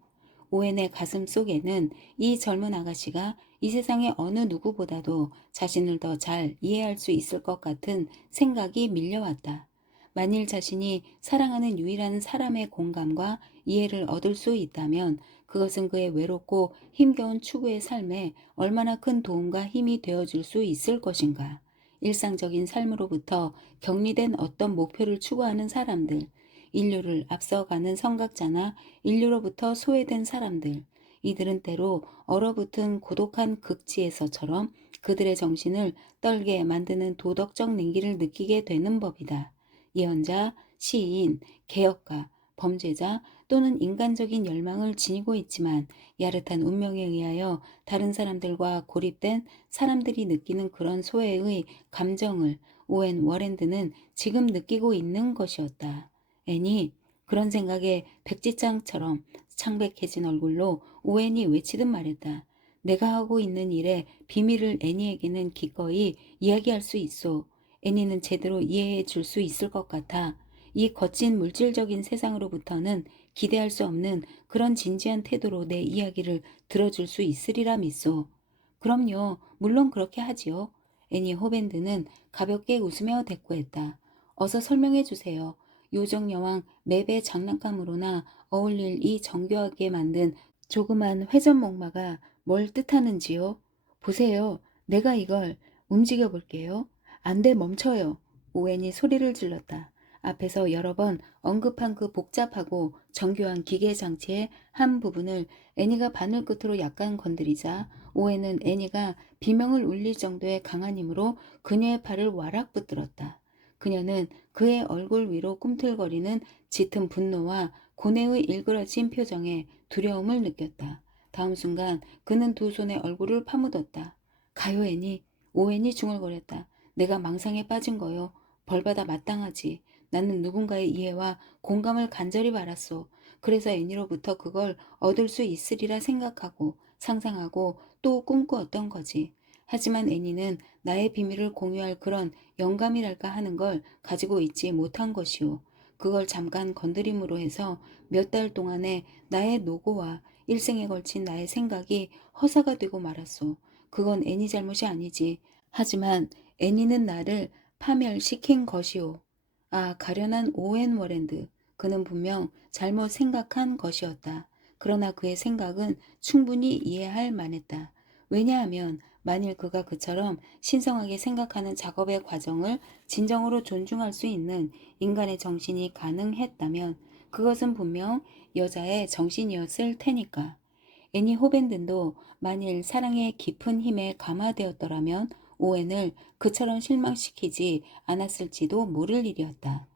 오웬의 가슴 속에는 이 젊은 아가씨가 이 세상의 어느 누구보다도 자신을 더 잘 이해할 수 있을 것 같은 생각이 밀려왔다. 만일 자신이 사랑하는 유일한 사람의 공감과 이해를 얻을 수 있다면 그것은 그의 외롭고 힘겨운 추구의 삶에 얼마나 큰 도움과 힘이 되어줄 수 있을 것인가. 일상적인 삶으로부터 격리된 어떤 목표를 추구하는 사람들, 인류를 앞서가는 선각자나 인류로부터 소외된 사람들, 이들은 때로 얼어붙은 고독한 극지에서처럼 그들의 정신을 떨게 만드는 도덕적 냉기를 느끼게 되는 법이다. 예언자, 시인, 개혁가, 범죄자 또는 인간적인 열망을 지니고 있지만 야릇한 운명에 의하여 다른 사람들과 고립된 사람들이 느끼는 그런 소외의 감정을 오웬 워렌드는 지금 느끼고 있는 것이었다. 애니, 그런 생각에 백지장처럼 창백해진 얼굴로 오웬이 외치듯 말했다. 내가 하고 있는 일의 비밀을 애니에게는 기꺼이 이야기할 수 있어. 애니는 제대로 이해해 줄 수 있을 것 같아. 이 거친 물질적인 세상으로부터는 기대할 수 없는 그런 진지한 태도로 내 이야기를 들어줄 수 있으리라 믿소. 그럼요. 물론 그렇게 하지요. 애니 호밴드는 가볍게 웃으며 대꾸했다. 어서 설명해 주세요. 요정 여왕 맵의 장난감으로나 어울릴 이 정교하게 만든 조그만 회전 목마가 뭘 뜻하는지요? 보세요. 내가 이걸 움직여 볼게요. 안 돼, 멈춰요. 오웬이 소리를 질렀다. 앞에서 여러 번 언급한 그 복잡하고 정교한 기계 장치의 한 부분을 애니가 바늘 끝으로 약간 건드리자 오웬은 애니가 비명을 울릴 정도의 강한 힘으로 그녀의 팔을 와락 붙들었다. 그녀는 그의 얼굴 위로 꿈틀거리는 짙은 분노와 고뇌의 일그러진 표정에 두려움을 느꼈다. 다음 순간 그는 두 손에 얼굴을 파묻었다. 가요 애니. 오웬이 중얼거렸다. 내가 망상에 빠진 거요. 벌받아 마땅하지. 나는 누군가의 이해와 공감을 간절히 바랐소. 그래서 애니로부터 그걸 얻을 수 있으리라 생각하고 상상하고 또 꿈꾸었던 거지. 하지만 애니는 나의 비밀을 공유할 그런 영감이랄까 하는 걸 가지고 있지 못한 것이오. 그걸 잠깐 건드림으로 해서 몇 달 동안의 나의 노고와 일생에 걸친 나의 생각이 허사가 되고 말았소. 그건 애니 잘못이 아니지. 하지만 애니는 나를 파멸시킨 것이오. 아, 가련한 오웬 워랜드. 그는 분명 잘못 생각한 것이었다. 그러나 그의 생각은 충분히 이해할 만했다. 왜냐하면 만일 그가 그처럼 신성하게 생각하는 작업의 과정을 진정으로 존중할 수 있는 인간의 정신이 가능했다면 그것은 분명 여자의 정신이었을 테니까. 애니 호벤든도 만일 사랑의 깊은 힘에 감화되었더라면 오웬을 그처럼 실망시키지 않았을지도 모를 일이었다.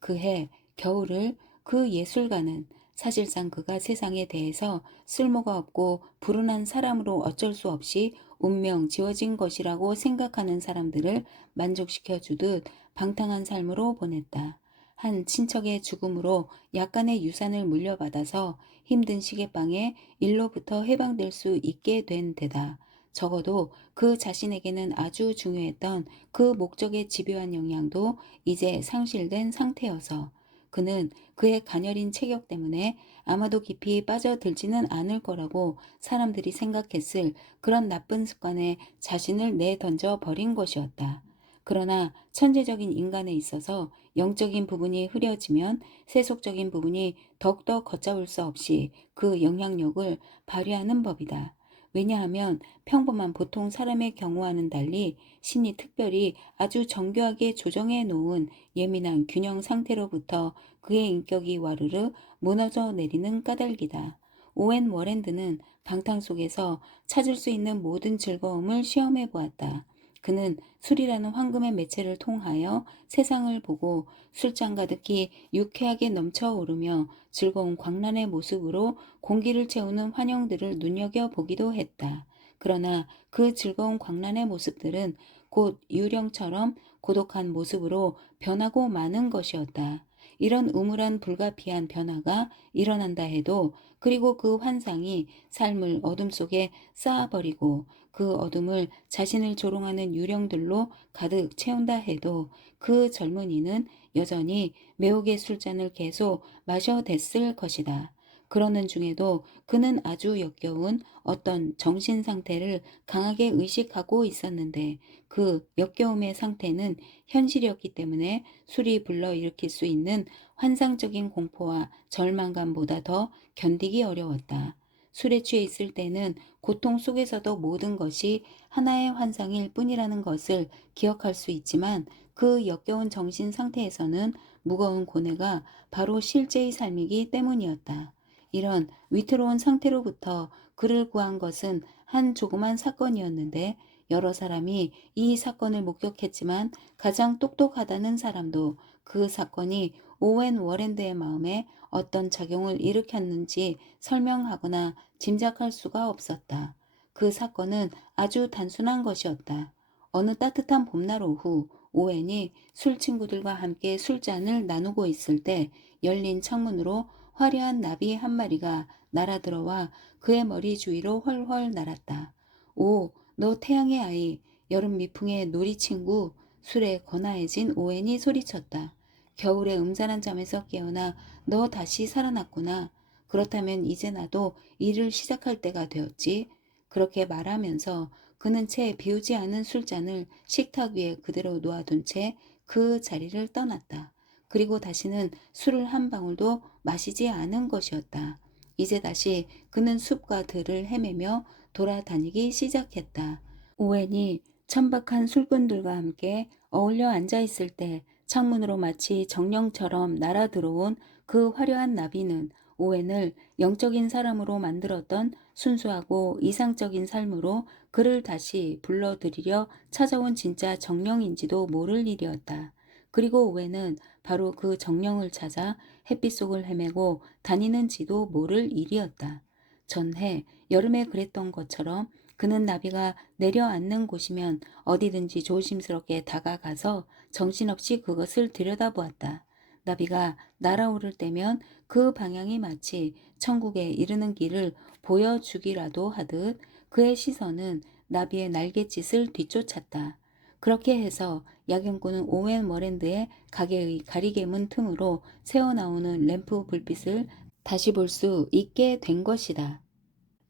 그해 겨울을 그 예술가는 사실상 그가 세상에 대해서 쓸모가 없고 불운한 사람으로 어쩔 수 없이 운명 지어진 것이라고 생각하는 사람들을 만족시켜 주듯 방탕한 삶으로 보냈다. 한 친척의 죽음으로 약간의 유산을 물려받아서 힘든 시계방에 일로부터 해방될 수 있게 된 데다 적어도 그 자신에게는 아주 중요했던 그 목적의 집요한 영향도 이제 상실된 상태여서 그는 그의 가녀린 체격 때문에 아마도 깊이 빠져들지는 않을 거라고 사람들이 생각했을 그런 나쁜 습관에 자신을 내던져 버린 것이었다. 그러나 천재적인 인간에 있어서 영적인 부분이 흐려지면 세속적인 부분이 더욱더 걷잡을 수 없이 그 영향력을 발휘하는 법이다. 왜냐하면 평범한 보통 사람의 경우와는 달리 신이 특별히 아주 정교하게 조정해 놓은 예민한 균형 상태로부터 그의 인격이 와르르 무너져 내리는 까닭이다. 오웬 워랜드는 방탕 속에서 찾을 수 있는 모든 즐거움을 시험해 보았다. 그는 술이라는 황금의 매체를 통하여 세상을 보고 술잔 가득히 유쾌하게 넘쳐오르며 즐거운 광란의 모습으로 공기를 채우는 환영들을 눈여겨보기도 했다. 그러나 그 즐거운 광란의 모습들은 곧 유령처럼 고독한 모습으로 변하고 마는 것이었다. 이런 우물한 불가피한 변화가 일어난다 해도 그리고 그 환상이 삶을 어둠 속에 쌓아버리고 그 어둠을 자신을 조롱하는 유령들로 가득 채운다 해도 그 젊은이는 여전히 매혹의 술잔을 계속 마셔댔을 것이다. 그러는 중에도 그는 아주 역겨운 어떤 정신 상태를 강하게 의식하고 있었는데 그 역겨움의 상태는 현실이었기 때문에 술이 불러일으킬 수 있는 환상적인 공포와 절망감보다 더 견디기 어려웠다. 술에 취해 있을 때는 고통 속에서도 모든 것이 하나의 환상일 뿐이라는 것을 기억할 수 있지만 그 역겨운 정신 상태에서는 무거운 고뇌가 바로 실제의 삶이기 때문이었다. 이런 위태로운 상태로부터 그를 구한 것은 한 조그만 사건이었는데 여러 사람이 이 사건을 목격했지만 가장 똑똑하다는 사람도 그 사건이 오웬 워랜드의 마음에 어떤 작용을 일으켰는지 설명하거나 짐작할 수가 없었다. 그 사건은 아주 단순한 것이었다. 어느 따뜻한 봄날 오후 오웬이 술 친구들과 함께 술잔을 나누고 있을 때 열린 창문으로 화려한 나비 한 마리가 날아들어와 그의 머리 주위로 훨훨 날았다. 오, 너 태양의 아이, 여름 미풍의 놀이 친구, 술에 거나해진 오웬이 소리쳤다. 겨울의 음산한 잠에서 깨어나 너 다시 살아났구나. 그렇다면 이제 나도 일을 시작할 때가 되었지. 그렇게 말하면서 그는 채 비우지 않은 술잔을 식탁 위에 그대로 놓아둔 채 그 자리를 떠났다. 그리고 다시는 술을 한 방울도 마시지 않은 것이었다. 이제 다시 그는 숲과 들을 헤매며 돌아다니기 시작했다. 오웬이 천박한 술꾼들과 함께 어울려 앉아 있을 때 창문으로 마치 정령처럼 날아 들어온 그 화려한 나비는 오웬을 영적인 사람으로 만들었던 순수하고 이상적인 삶으로 그를 다시 불러들이려 찾아온 진짜 정령인지도 모를 일이었다. 그리고 오웬은 바로 그 정령을 찾아 햇빛 속을 헤매고 다니는지도 모를 일이었다. 전해 여름에 그랬던 것처럼 그는 나비가 내려앉는 곳이면 어디든지 조심스럽게 다가가서 정신없이 그것을 들여다보았다. 나비가 날아오를 때면 그 방향이 마치 천국에 이르는 길을 보여주기라도 하듯 그의 시선은 나비의 날갯짓을 뒤쫓았다. 그렇게 해서 야경꾼은 오웬 워랜드의 가게의 가리개문 틈으로 새어나오는 램프 불빛을 다시 볼 수 있게 된 것이다.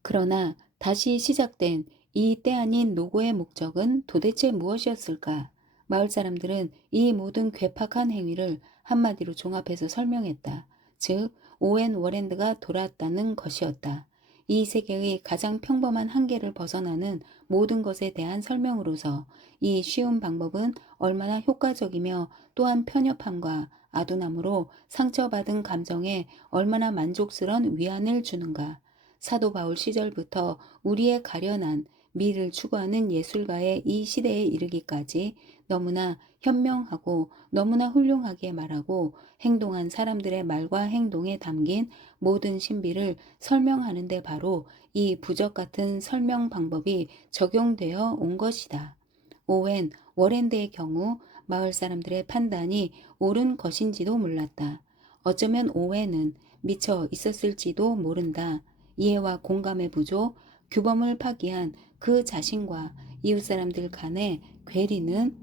그러나 다시 시작된 이 때 아닌 노고의 목적은 도대체 무엇이었을까? 마을 사람들은 이 모든 괴팍한 행위를 한마디로 종합해서 설명했다. 즉, 오웬 워랜드가 돌아왔다는 것이었다. 이 세계의 가장 평범한 한계를 벗어나는 모든 것에 대한 설명으로서 이 쉬운 방법은 얼마나 효과적이며 또한 편협함과 아둔함으로 상처받은 감정에 얼마나 만족스런 위안을 주는가. 사도 바울 시절부터 우리의 가련한 미를 추구하는 예술가의 이 시대에 이르기까지 너무나 현명하고 너무나 훌륭하게 말하고 행동한 사람들의 말과 행동에 담긴 모든 신비를 설명하는데 바로 이 부적 같은 설명 방법이 적용되어 온 것이다. 오웬 워랜드의 경우 마을 사람들의 판단이 옳은 것인지도 몰랐다. 어쩌면 오웬은 미쳐 있었을지도 모른다. 이해와 공감의 부족, 규범을 파기한 그 자신과 이웃 사람들 간의 괴리는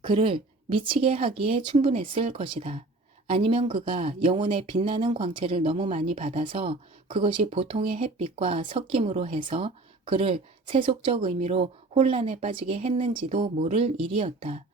그를 미치게 하기에 충분했을 것이다. 아니면 그가 영혼의 빛나는 광채를 너무 많이 받아서 그것이 보통의 햇빛과 섞임으로 해서 그를 세속적 의미로 혼란에 빠지게 했는지도 모를 일이었다.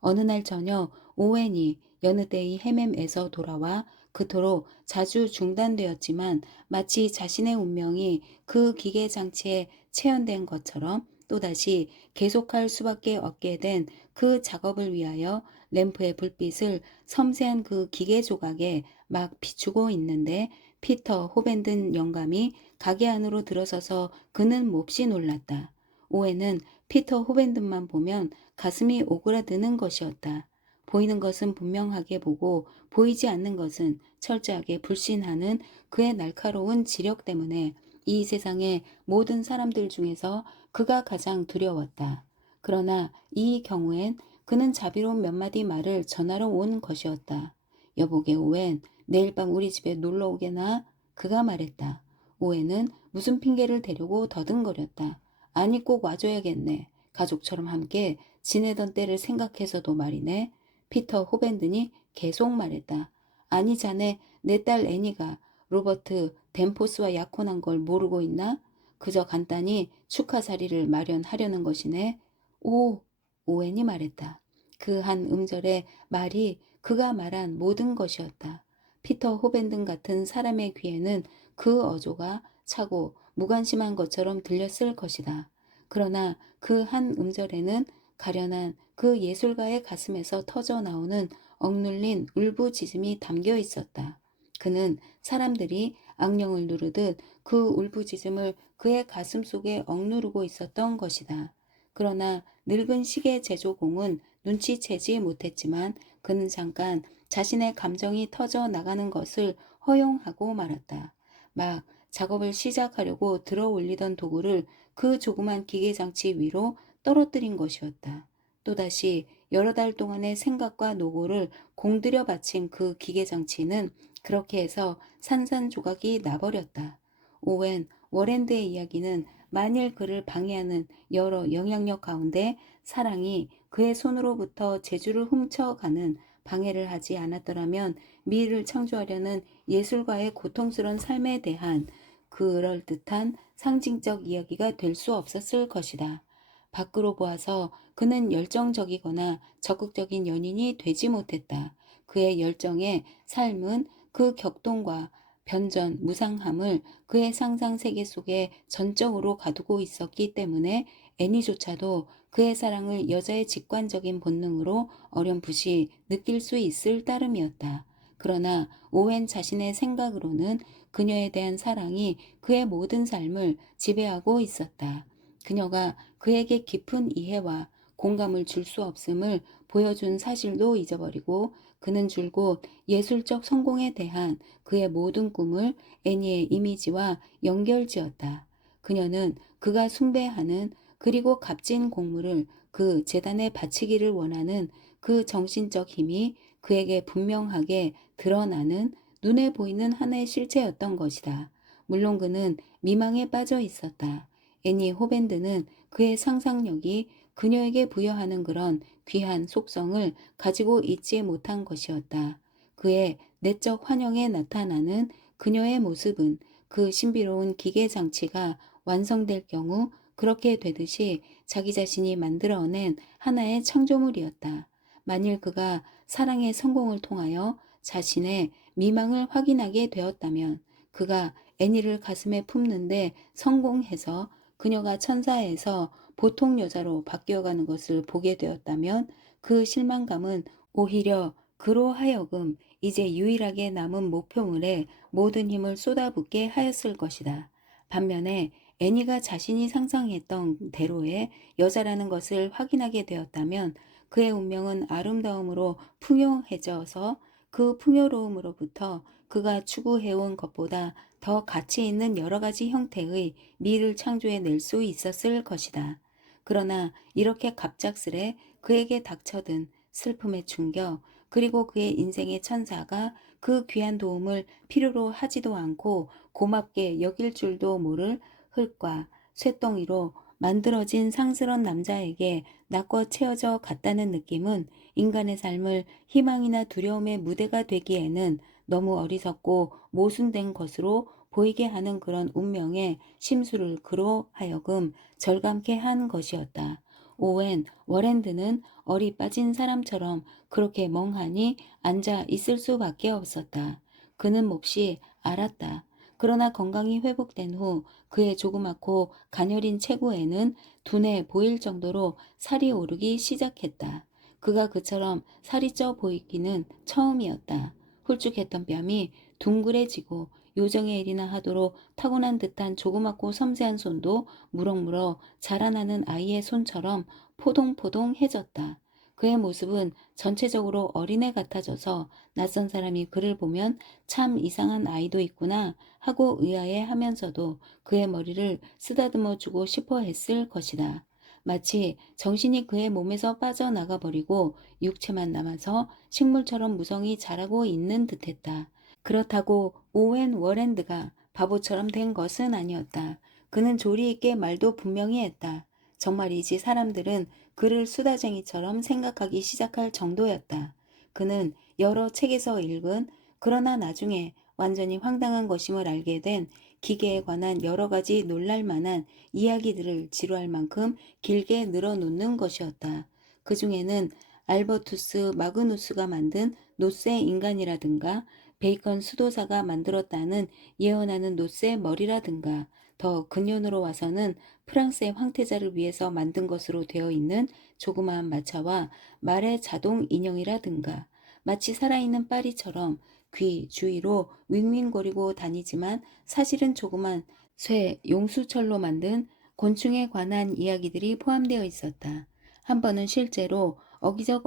어느 날 저녁 오웬이 여느 때의 헤맴에서 돌아와 그토록 자주 중단되었지만 마치 자신의 운명이 그 기계 장치에 체현된 것처럼 또다시 계속할 수밖에 없게 된 그 작업을 위하여 램프의 불빛을 섬세한 그 기계 조각에 막 비추고 있는데 피터 호벤든 영감이 가게 안으로 들어서서 그는 몹시 놀랐다. 오웬은 피터 호벤든만 보면 가슴이 오그라드는 것이었다. 보이는 것은 분명하게 보고 보이지 않는 것은 철저하게 불신하는 그의 날카로운 지력 때문에 이 세상의 모든 사람들 중에서 그가 가장 두려웠다. 그러나 이 경우엔 그는 자비로운 몇 마디 말을 전하러 온 것이었다. 여보게 오웬, 내일 밤 우리 집에 놀러 오게나? 그가 말했다. 오웬은 무슨 핑계를 대려고 더듬거렸다. 아니 꼭 와줘야겠네. 가족처럼 함께 지내던 때를 생각해서도 말이네. 피터 호벤든이 계속 말했다. 아니 자네 내 딸 애니가 로버트 덴포스와 약혼한 걸 모르고 있나? 그저 간단히 축하자리를 마련하려는 것이네. 오, 오웬이 말했다. 그 한 음절의 말이 그가 말한 모든 것이었다. 피터 호벤든 같은 사람의 귀에는 그 어조가 차고 무관심한 것처럼 들렸을 것이다. 그러나 그 한 음절에는 가련한 그 예술가의 가슴에서 터져 나오는 억눌린 울부짖음이 담겨 있었다. 그는 사람들이 악령을 누르듯 그 울부짖음을 그의 가슴 속에 억누르고 있었던 것이다. 그러나 늙은 시계 제조공은 눈치채지 못했지만 그는 잠깐 자신의 감정이 터져 나가는 것을 허용하고 말았다. 막 작업을 시작하려고 들어 올리던 도구를 그 조그만 기계장치 위로 떨어뜨린 것이었다. 또다시 여러 달 동안의 생각과 노고를 공들여 바친 그 기계장치는 그렇게 해서 산산조각이 나버렸다. 오웬 워렌드의 이야기는 만일 그를 방해하는 여러 영향력 가운데 사랑이 그의 손으로부터 재주를 훔쳐가는 방해를 하지 않았더라면 미를 창조하려는 예술가의 고통스러운 삶에 대한 그럴듯한 상징적 이야기가 될 수 없었을 것이다. 밖으로 보아서 그는 열정적이거나 적극적인 연인이 되지 못했다. 그의 열정의 삶은 그 격동과 변전, 무상함을 그의 상상 세계 속에 전적으로 가두고 있었기 때문에 애니조차도 그의 사랑을 여자의 직관적인 본능으로 어렴풋이 느낄 수 있을 따름이었다. 그러나 오웬 자신의 생각으로는 그녀에 대한 사랑이 그의 모든 삶을 지배하고 있었다. 그녀가 그에게 깊은 이해와 공감을 줄 수 없음을 보여준 사실도 잊어버리고 그는 줄곧 예술적 성공에 대한 그의 모든 꿈을 애니의 이미지와 연결지었다. 그녀는 그가 숭배하는 그리고 값진 곡물을 그 재단에 바치기를 원하는 그 정신적 힘이 그에게 분명하게 드러나는 눈에 보이는 하나의 실체였던 것이다. 물론 그는 미망에 빠져 있었다. 애니 호밴드는 그의 상상력이 그녀에게 부여하는 그런 귀한 속성을 가지고 있지 못한 것이었다. 그의 내적 환영에 나타나는 그녀의 모습은 그 신비로운 기계 장치가 완성될 경우 그렇게 되듯이 자기 자신이 만들어낸 하나의 창조물이었다. 만일 그가 사랑의 성공을 통하여 자신의 미망을 확인하게 되었다면 그가 애니를 가슴에 품는데 성공해서 그녀가 천사에서 보통 여자로 바뀌어가는 것을 보게 되었다면 그 실망감은 오히려 그로 하여금 이제 유일하게 남은 목표물에 모든 힘을 쏟아붓게 하였을 것이다. 반면에 애니가 자신이 상상했던 대로의 여자라는 것을 확인하게 되었다면 그의 운명은 아름다움으로 풍요해져서 그 풍요로움으로부터 그가 추구해온 것보다 더 가치 있는 여러 가지 형태의 미를 창조해낼 수 있었을 것이다. 그러나 이렇게 갑작스레 그에게 닥쳐든 슬픔의 충격, 그리고 그의 인생의 천사가 그 귀한 도움을 필요로 하지도 않고 고맙게 여길 줄도 모를 흙과 쇳덩이로 만들어진 상스런 남자에게 낚아 채워져 갔다는 느낌은 인간의 삶을 희망이나 두려움의 무대가 되기에는 너무 어리석고 모순된 것으로 보이게 하는 그런 운명의 심수를 그로 하여금 절감케 한 것이었다. 오웬 워렌드는 얼이 빠진 사람처럼 그렇게 멍하니 앉아 있을 수밖에 없었다. 그는 몹시 알았다. 그러나 건강이 회복된 후 그의 조그맣고 가녀린 체구에는 둔해 보일 정도로 살이 오르기 시작했다. 그가 그처럼 살이 쪄 보이기는 처음이었다. 홀쭉했던 뺨이 둥그레지고 요정의 일이나 하도록 타고난 듯한 조그맣고 섬세한 손도 무럭무럭 자라나는 아이의 손처럼 포동포동해졌다. 그의 모습은 전체적으로 어린애 같아져서 낯선 사람이 그를 보면 참 이상한 아이도 있구나 하고 의아해하면서도 그의 머리를 쓰다듬어 주고 싶어 했을 것이다. 마치 정신이 그의 몸에서 빠져나가 버리고 육체만 남아서 식물처럼 무성히 자라고 있는 듯했다. 그렇다고 오웬 워랜드가 바보처럼 된 것은 아니었다. 그는 조리 있게 말도 분명히 했다. 정말이지 사람들은 그를 수다쟁이처럼 생각하기 시작할 정도였다. 그는 여러 책에서 읽은 그러나 나중에 완전히 황당한 것임을 알게 된 기계에 관한 여러 가지 놀랄만한 이야기들을 지루할 만큼 길게 늘어놓는 것이었다. 그 중에는 알버투스 마그누스가 만든 노쇠 인간이라든가 베이컨 수도사가 만들었다는 예언하는 노쇠 머리라든가 더 근년으로 와서는 프랑스의 황태자를 위해서 만든 것으로 되어 있는 조그마한 마차와 말의 자동 인형이라든가 마치 살아있는 파리처럼 귀 주위로 윙윙거리고 다니지만 사실은 조그만 쇠 용수철로 만든 곤충에 관한 이야기들이 포함되어 있었다. 한 번은 실제로 어기적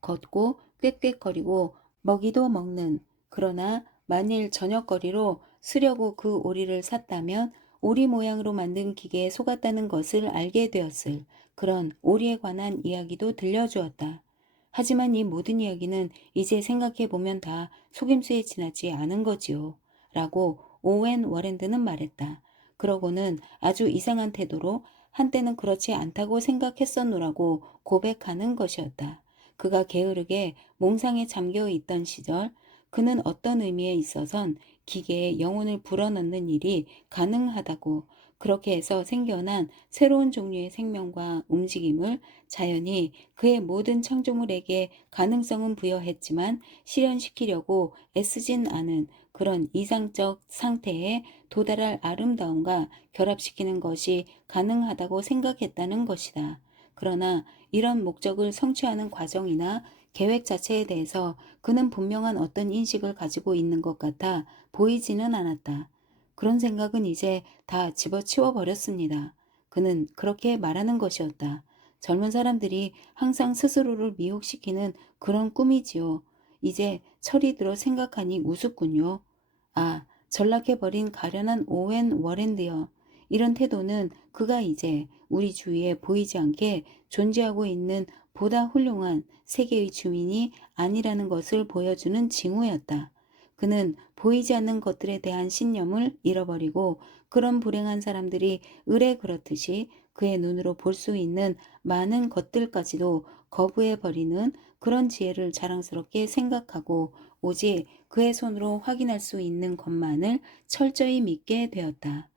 걷고 꽥꽥거리고 먹이도 먹는 그러나 만일 저녁거리로 쓰려고 그 오리를 샀다면 오리 모양으로 만든 기계에 속았다는 것을 알게 되었을 그런 오리에 관한 이야기도 들려주었다. 하지만 이 모든 이야기는 이제 생각해보면 다 속임수에 지나지 않은 거지요. 라고 오웬 워랜드는 말했다. 그러고는 아주 이상한 태도로 한때는 그렇지 않다고 생각했었노라고 고백하는 것이었다. 그가 게으르게 몽상에 잠겨 있던 시절 그는 어떤 의미에 있어선 기계에 영혼을 불어넣는 일이 가능하다고 그렇게 해서 생겨난 새로운 종류의 생명과 움직임을 자연히 그의 모든 창조물에게 가능성은 부여했지만 실현시키려고 애쓰진 않은 그런 이상적 상태에 도달할 아름다움과 결합시키는 것이 가능하다고 생각했다는 것이다. 그러나 이런 목적을 성취하는 과정이나 계획 자체에 대해서 그는 분명한 어떤 인식을 가지고 있는 것 같아 보이지는 않았다. 그런 생각은 이제 다 집어치워 버렸습니다. 그는 그렇게 말하는 것이었다. 젊은 사람들이 항상 스스로를 미혹시키는 그런 꿈이지요. 이제 철이 들어 생각하니 우습군요. 아, 전락해버린 가련한 오웬 워랜드여. 이런 태도는 그가 이제 우리 주위에 보이지 않게 존재하고 있는 보다 훌륭한 세계의 주민이 아니라는 것을 보여주는 징후였다. 그는 보이지 않는 것들에 대한 신념을 잃어버리고 그런 불행한 사람들이 을에 그렇듯이 그의 눈으로 볼 수 있는 많은 것들까지도 거부해버리는 그런 지혜를 자랑스럽게 생각하고 오직 그의 손으로 확인할 수 있는 것만을 철저히 믿게 되었다.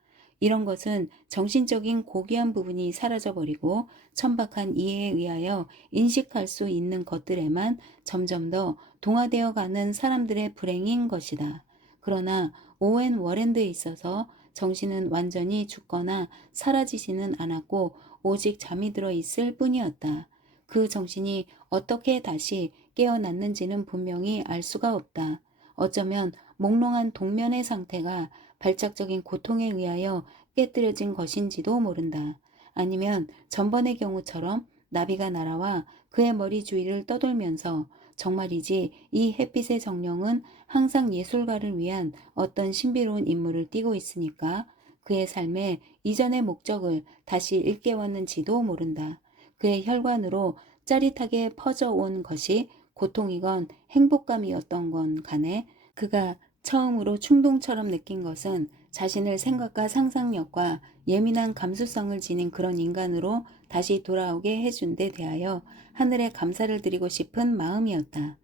이런 것은 정신적인 고귀한 부분이 사라져버리고 천박한 이해에 의하여 인식할 수 있는 것들에만 점점 더 동화되어 가는 사람들의 불행인 것이다. 그러나 오웬 워랜드에 있어서 정신은 완전히 죽거나 사라지지는 않았고 오직 잠이 들어 있을 뿐이었다. 그 정신이 어떻게 다시 깨어났는지는 분명히 알 수가 없다. 어쩌면 몽롱한 동면의 상태가 발작적인 고통에 의하여 깨뜨려진 것인지도 모른다. 아니면 전번의 경우처럼 나비가 날아와 그의 머리 주위를 떠돌면서 정말이지 이 햇빛의 정령은 항상 예술가를 위한 어떤 신비로운 임무를 띠고 있으니까 그의 삶의 이전의 목적을 다시 일깨웠는지도 모른다. 그의 혈관으로 짜릿하게 퍼져온 것이 고통이건 행복감이었던 건 간에 그가 처음으로 충동처럼 느낀 것은 자신을 생각과 상상력과 예민한 감수성을 지닌 그런 인간으로 다시 돌아오게 해준 데 대하여 하늘에 감사를 드리고 싶은 마음이었다.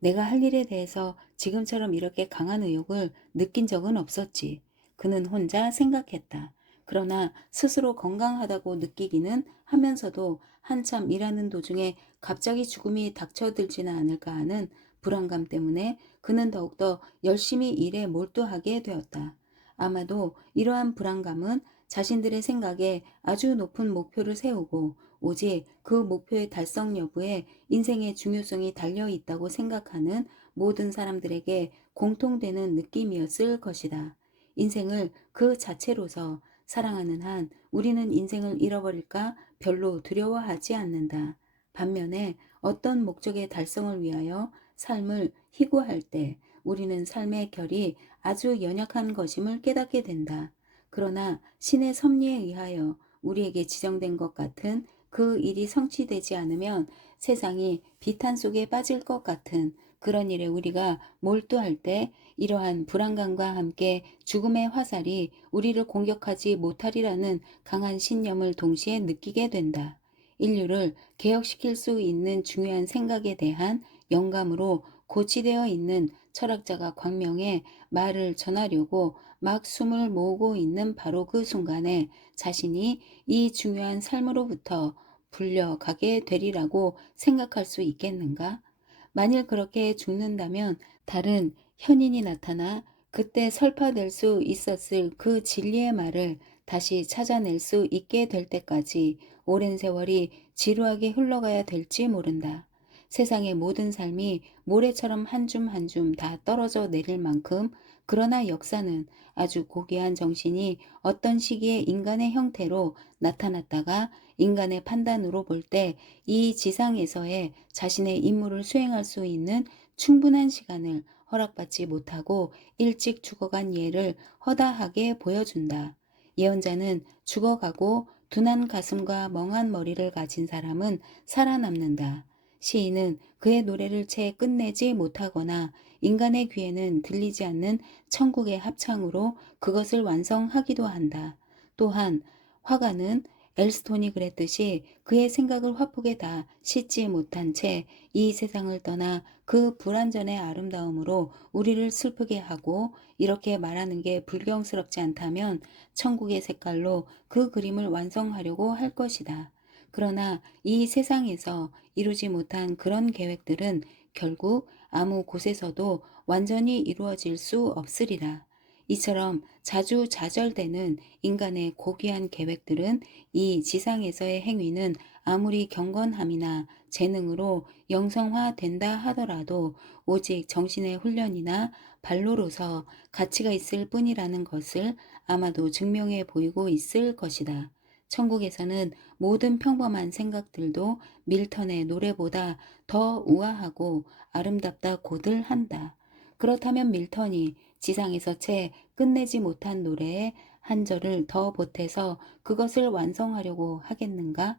내가 할 일에 대해서 지금처럼 이렇게 강한 의욕을 느낀 적은 없었지. 그는 혼자 생각했다. 그러나 스스로 건강하다고 느끼기는 하면서도 한참 일하는 도중에 갑자기 죽음이 닥쳐들지는 않을까 하는 불안감 때문에 그는 더욱더 열심히 일에 몰두하게 되었다. 아마도 이러한 불안감은 자신들의 생각에 아주 높은 목표를 세우고 오직 그 목표의 달성 여부에 인생의 중요성이 달려 있다고 생각하는 모든 사람들에게 공통되는 느낌이었을 것이다. 인생을 그 자체로서 사랑하는 한 우리는 인생을 잃어버릴까 별로 두려워하지 않는다. 반면에 어떤 목적의 달성을 위하여 삶을 희구할 때 우리는 삶의 결이 아주 연약한 것임을 깨닫게 된다. 그러나 신의 섭리에 의하여 우리에게 지정된 것 같은 그 일이 성취되지 않으면 세상이 비탄 속에 빠질 것 같은 그런 일에 우리가 몰두할 때 이러한 불안감과 함께 죽음의 화살이 우리를 공격하지 못하리라는 강한 신념을 동시에 느끼게 된다. 인류를 개혁시킬 수 있는 중요한 생각에 대한 영감으로 고치되어 있는 철학자가 광명의 말을 전하려고 막 숨을 모으고 있는 바로 그 순간에 자신이 이 중요한 삶으로부터 불려가게 되리라고 생각할 수 있겠는가? 만일 그렇게 죽는다면 다른 현인이 나타나 그때 설파될 수 있었을 그 진리의 말을 다시 찾아낼 수 있게 될 때까지 오랜 세월이 지루하게 흘러가야 될지 모른다. 세상의 모든 삶이 모래처럼 한 줌 한 줌 다 떨어져 내릴 만큼 그러나 역사는 아주 고귀한 정신이 어떤 시기에 인간의 형태로 나타났다가 인간의 판단으로 볼 때 이 지상에서의 자신의 임무를 수행할 수 있는 충분한 시간을 허락받지 못하고 일찍 죽어간 예를 허다하게 보여준다. 예언자는 죽어가고 둔한 가슴과 멍한 머리를 가진 사람은 살아남는다. 시인은 그의 노래를 채 끝내지 못하거나 인간의 귀에는 들리지 않는 천국의 합창으로 그것을 완성하기도 한다. 또한 화가는 엘스톤이 그랬듯이 그의 생각을 화폭에 다 싣지 못한 채 이 세상을 떠나 그 불완전의 아름다움으로 우리를 슬프게 하고 이렇게 말하는 게 불경스럽지 않다면 천국의 색깔로 그 그림을 완성하려고 할 것이다. 그러나 이 세상에서 이루지 못한 그런 계획들은 결국 아무 곳에서도 완전히 이루어질 수 없으리라. 이처럼 자주 좌절되는 인간의 고귀한 계획들은 이 지상에서의 행위는 아무리 경건함이나 재능으로 영성화된다 하더라도 오직 정신의 훈련이나 발로로서 가치가 있을 뿐이라는 것을 아마도 증명해 보이고 있을 것이다. 천국에서는 모든 평범한 생각들도 밀턴의 노래보다 더 우아하고 아름답다고들 한다. 그렇다면 밀턴이 지상에서 채 끝내지 못한 노래에 한 절을 더 보태서 그것을 완성하려고 하겠는가?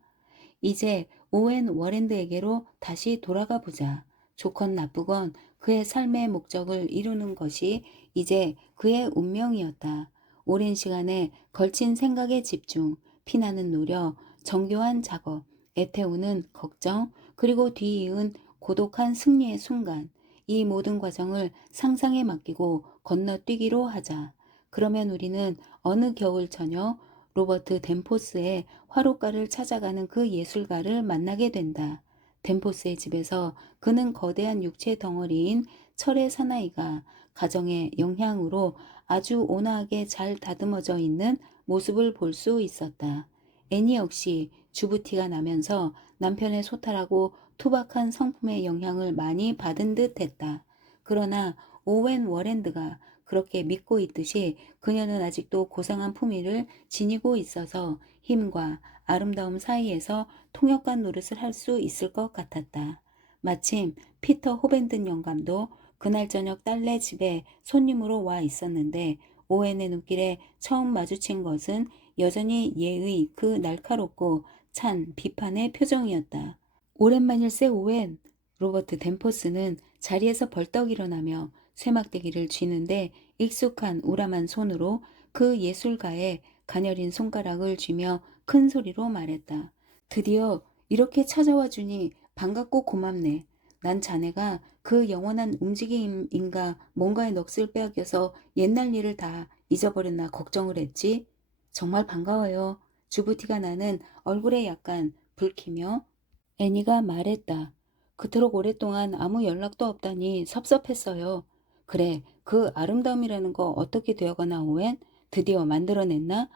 이제 오웬 워랜드에게로 다시 돌아가 보자. 좋건 나쁘건 그의 삶의 목적을 이루는 것이 이제 그의 운명이었다. 오랜 시간에 걸친 생각의 집중, 피나는 노력, 정교한 작업, 애태우는 걱정, 그리고 뒤이은 고독한 승리의 순간, 이 모든 과정을 상상에 맡기고 건너뛰기로 하자. 그러면 우리는 어느 겨울 저녁 로버트 덴포스의 화롯가를 찾아가는 그 예술가를 만나게 된다. 덴포스의 집에서 그는 거대한 육체 덩어리인 철의 사나이가 가정의 영향으로 아주 온화하게 잘 다듬어져 있는 모습을 볼 수 있었다. 애니 역시 주부티가 나면서 남편의 소탈하고 투박한 성품의 영향을 많이 받은 듯 했다. 그러나 오웬 워랜드가 그렇게 믿고 있듯이 그녀는 아직도 고상한 품위를 지니고 있어서 힘과 아름다움 사이에서 통역관 노릇을 할 수 있을 것 같았다. 마침 피터 호벤든 영감도 그날 저녁 딸네 집에 손님으로 와 있었는데 오웬의 눈길에 처음 마주친 것은 여전히 예의 그 날카롭고 찬 비판의 표정이었다. 오랜만일세 오웬. 로버트 덴포스는 자리에서 벌떡 일어나며 쇠막대기를 쥐는데 익숙한 우람한 손으로 그 예술가의 가녀린 손가락을 쥐며 큰 소리로 말했다. 드디어 이렇게 찾아와 주니 반갑고 고맙네. 난 자네가 그 영원한 움직임인가 뭔가에 넋을 빼앗겨서 옛날 일을 다 잊어버렸나 걱정을 했지. 정말 반가워요. 주부티가 나는 얼굴에 약간 붉히며 애니가 말했다. 그토록 오랫동안 아무 연락도 없다니 섭섭했어요. 그래, 그 아름다움이라는 거 어떻게 되어가나 오웬? 드디어 만들어냈나?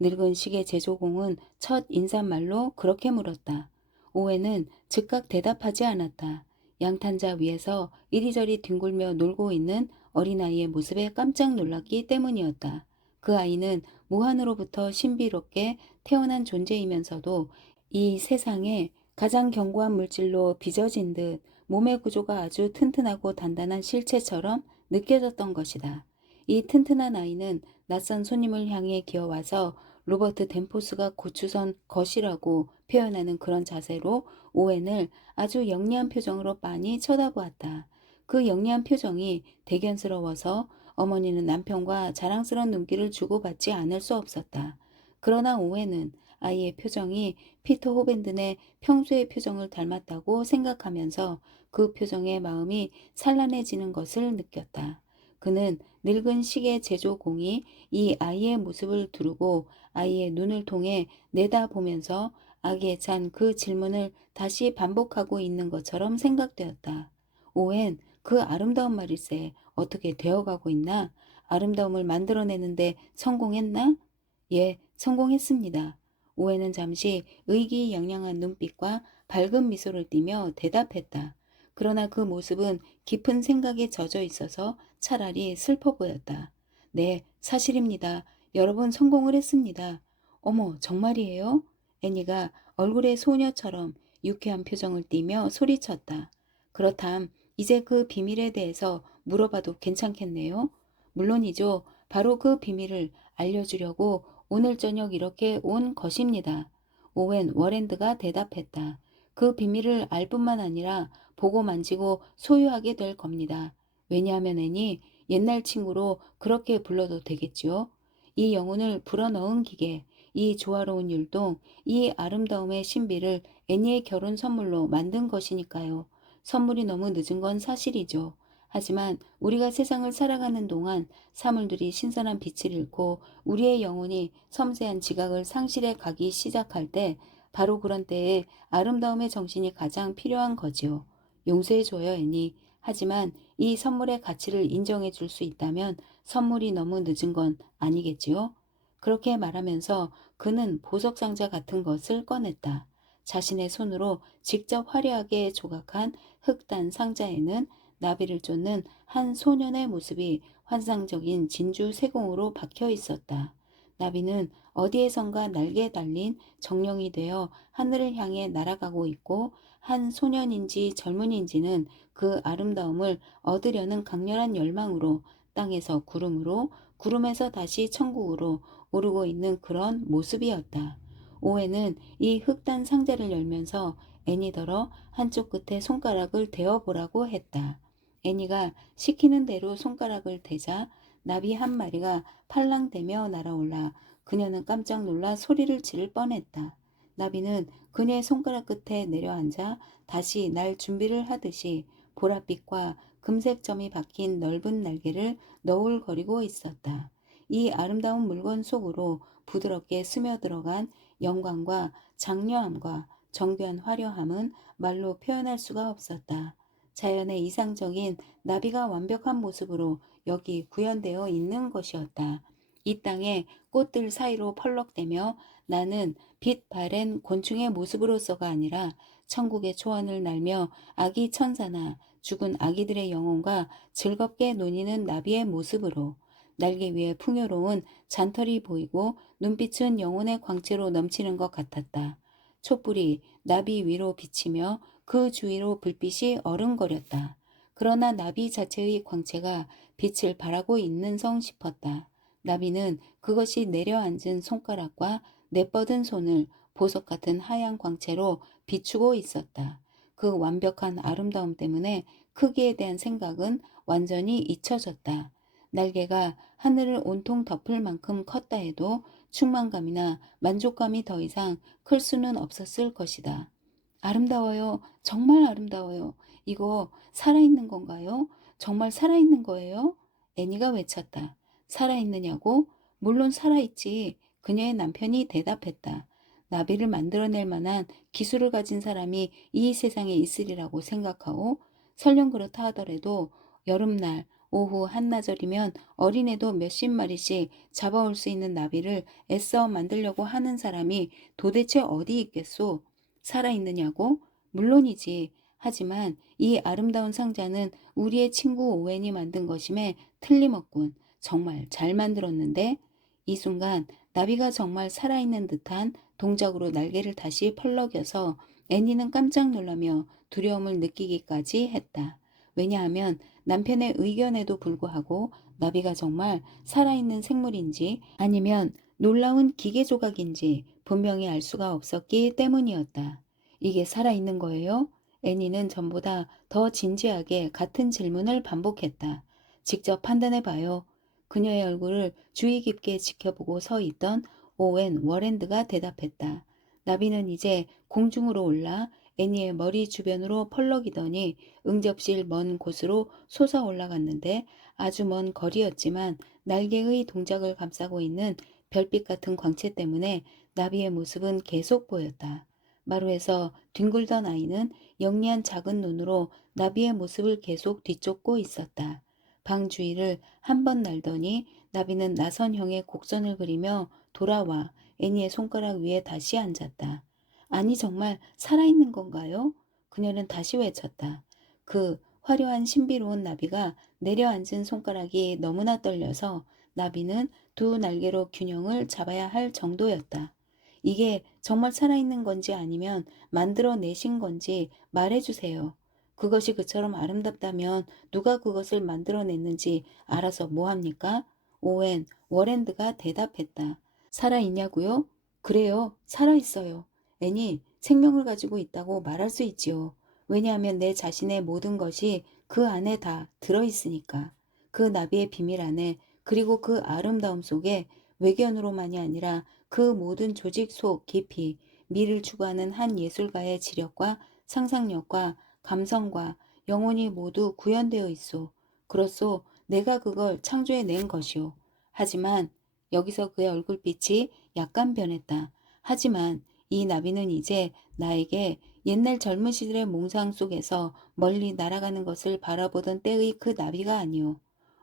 늙은 시계 제조공은 첫 인사말로 그렇게 물었다. 오웬은 즉각 대답하지 않았다. 양탄자 위에서 이리저리 뒹굴며 놀고 있는 어린아이의 모습에 깜짝 놀랐기 때문이었다. 그 아이는 무한으로부터 신비롭게 태어난 존재이면서도 이 세상에 가장 견고한 물질로 빚어진 듯 몸의 구조가 아주 튼튼하고 단단한 실체처럼 느껴졌던 것이다. 이 튼튼한 아이는 낯선 손님을 향해 기어와서 로버트 덴포스가 고추선 것이라고 표현하는 그런 자세로 오웬을 아주 영리한 표정으로 빤히 쳐다보았다. 그 영리한 표정이 대견스러워서 어머니는 남편과 자랑스러운 눈길을 주고받지 않을 수 없었다. 그러나 오웬은 아이의 표정이 피터 호밴든의 평소의 표정을 닮았다고 생각하면서 그 표정에 마음이 산란해지는 것을 느꼈다. 그는 늙은 시계 제조공이 이 아이의 모습을 두르고 아이의 눈을 통해 내다보면서 아기에 찬 그 질문을 다시 반복하고 있는 것처럼 생각되었다. 오웬, 그 아름다운 말일세 어떻게 되어가고 있나? 아름다움을 만들어내는데 성공했나? 예, 성공했습니다. 오해는 잠시 의기양양한 눈빛과 밝은 미소를 띠며 대답했다. 그러나 그 모습은 깊은 생각에 젖어 있어서 차라리 슬퍼 보였다. 네, 사실입니다. 여러 번 성공을 했습니다. 어머, 정말이에요? 애니가 얼굴에 소녀처럼 유쾌한 표정을 띠며 소리쳤다. 그렇담 이제 그 비밀에 대해서 물어봐도 괜찮겠네요? 물론이죠. 바로 그 비밀을 알려주려고 오늘 저녁 이렇게 온 것입니다. 오웬 워랜드가 대답했다. 그 비밀을 알 뿐만 아니라 보고 만지고 소유하게 될 겁니다. 왜냐하면 애니 옛날 친구로 그렇게 불러도 되겠지요. 이 영혼을 불어넣은 기계, 이 조화로운 율동, 이 아름다움의 신비를 애니의 결혼 선물로 만든 것이니까요. 선물이 너무 늦은 건 사실이죠. 하지만 우리가 세상을 살아가는 동안 사물들이 신선한 빛을 잃고 우리의 영혼이 섬세한 지각을 상실해 가기 시작할 때 바로 그런 때에 아름다움의 정신이 가장 필요한 거지요. 용서해줘요, 애니. 하지만 이 선물의 가치를 인정해 줄 수 있다면 선물이 너무 늦은 건 아니겠지요? 그렇게 말하면서 그는 보석상자 같은 것을 꺼냈다. 자신의 손으로 직접 화려하게 조각한 흑단 상자에는 나비를 쫓는 한 소년의 모습이 환상적인 진주 세공으로 박혀 있었다. 나비는 어디에선가 날개에 달린 정령이 되어 하늘을 향해 날아가고 있고 한 소년인지 젊은이인지는 그 아름다움을 얻으려는 강렬한 열망으로 땅에서 구름으로 구름에서 다시 천국으로 오르고 있는 그런 모습이었다. 오해는 이 흑단 상자를 열면서 애니더러 한쪽 끝에 손가락을 대어보라고 했다. 애니가 시키는 대로 손가락을 대자 나비 한 마리가 팔랑대며 날아올라 그녀는 깜짝 놀라 소리를 지를 뻔했다. 나비는 그녀의 손가락 끝에 내려앉아 다시 날 준비를 하듯이 보랏빛과 금색 점이 박힌 넓은 날개를 너울거리고 있었다. 이 아름다운 물건 속으로 부드럽게 스며들어간 영광과 장려함과 정교한 화려함은 말로 표현할 수가 없었다. 자연의 이상적인 나비가 완벽한 모습으로 여기 구현되어 있는 것이었다. 이 땅의 꽃들 사이로 펄럭대며 나는 빛 바랜 곤충의 모습으로서가 아니라 천국의 초원을 날며 아기 천사나 죽은 아기들의 영혼과 즐겁게 논이는 나비의 모습으로 날개 위에 풍요로운 잔털이 보이고 눈빛은 영혼의 광채로 넘치는 것 같았다. 촛불이 나비 위로 비치며 그 주위로 불빛이 어른거렸다. 그러나 나비 자체의 광채가 빛을 발하고 있는 성 싶었다. 나비는 그것이 내려앉은 손가락과 내뻗은 손을 보석 같은 하얀 광채로 비추고 있었다. 그 완벽한 아름다움 때문에 크기에 대한 생각은 완전히 잊혀졌다. 날개가 하늘을 온통 덮을 만큼 컸다 해도 충만감이나 만족감이 더 이상 클 수는 없었을 것이다. 아름다워요. 정말 아름다워요. 이거 살아있는 건가요? 정말 살아있는 거예요? 애니가 외쳤다. 살아있느냐고? 물론 살아있지. 그녀의 남편이 대답했다. 나비를 만들어낼 만한 기술을 가진 사람이 이 세상에 있으리라고 생각하오. 설령 그렇다 하더라도 여름날 오후 한나절이면 어린애도 몇십 마리씩 잡아올 수 있는 나비를 애써 만들려고 하는 사람이 도대체 어디 있겠소? 살아있느냐고? 물론이지. 하지만 이 아름다운 상자는 우리의 친구 오웬이 만든 것임에 틀림없군. 정말 잘 만들었는데? 이 순간 나비가 정말 살아있는 듯한 동작으로 날개를 다시 펄럭여서 애니는 깜짝 놀라며 두려움을 느끼기까지 했다. 왜냐하면 남편의 의견에도 불구하고 나비가 정말 살아있는 생물인지 아니면 놀라운 기계 조각인지 분명히 알 수가 없었기 때문이었다. 이게 살아있는 거예요? 애니는 전보다 더 진지하게 같은 질문을 반복했다. 직접 판단해봐요. 그녀의 얼굴을 주의 깊게 지켜보고 서 있던 오웬 워랜드가 대답했다. 나비는 이제 공중으로 올라 애니의 머리 주변으로 펄럭이더니 응접실 먼 곳으로 솟아 올라갔는데 아주 먼 거리였지만 날개의 동작을 감싸고 있는 별빛 같은 광채 때문에 나비의 모습은 계속 보였다. 마루에서 뒹굴던 아이는 영리한 작은 눈으로 나비의 모습을 계속 뒤쫓고 있었다. 방 주위를 한 번 날더니 나비는 나선형의 곡선을 그리며 돌아와 애니의 손가락 위에 다시 앉았다. 아니 정말 살아있는 건가요? 그녀는 다시 외쳤다. 그 화려한 신비로운 나비가 내려앉은 손가락이 너무나 떨려서 나비는 두 날개로 균형을 잡아야 할 정도였다. 이게 정말 살아있는 건지 아니면 만들어내신 건지 말해주세요. 그것이 그처럼 아름답다면 누가 그것을 만들어냈는지 알아서 뭐합니까? 오웬 워랜드가 대답했다. 살아있냐고요? 그래요. 살아있어요. 애니 생명을 가지고 있다고 말할 수 있지요. 왜냐하면 내 자신의 모든 것이 그 안에 다 들어있으니까. 그 나비의 비밀 안에 그리고 그 아름다움 속에 외견으로만이 아니라 그 모든 조직 속 깊이 미를 추구하는 한 예술가의 지력과 상상력과 감성과 영혼이 모두 구현되어 있소. 그렇소. 내가 그걸 창조해낸 것이오. 하지만 여기서 그의 얼굴빛이 약간 변했다. 하지만 이 나비는 이제 나에게 옛날 젊은 시절의 몽상 속에서 멀리 날아가는 것을 바라보던 때의 그 나비가 아니오.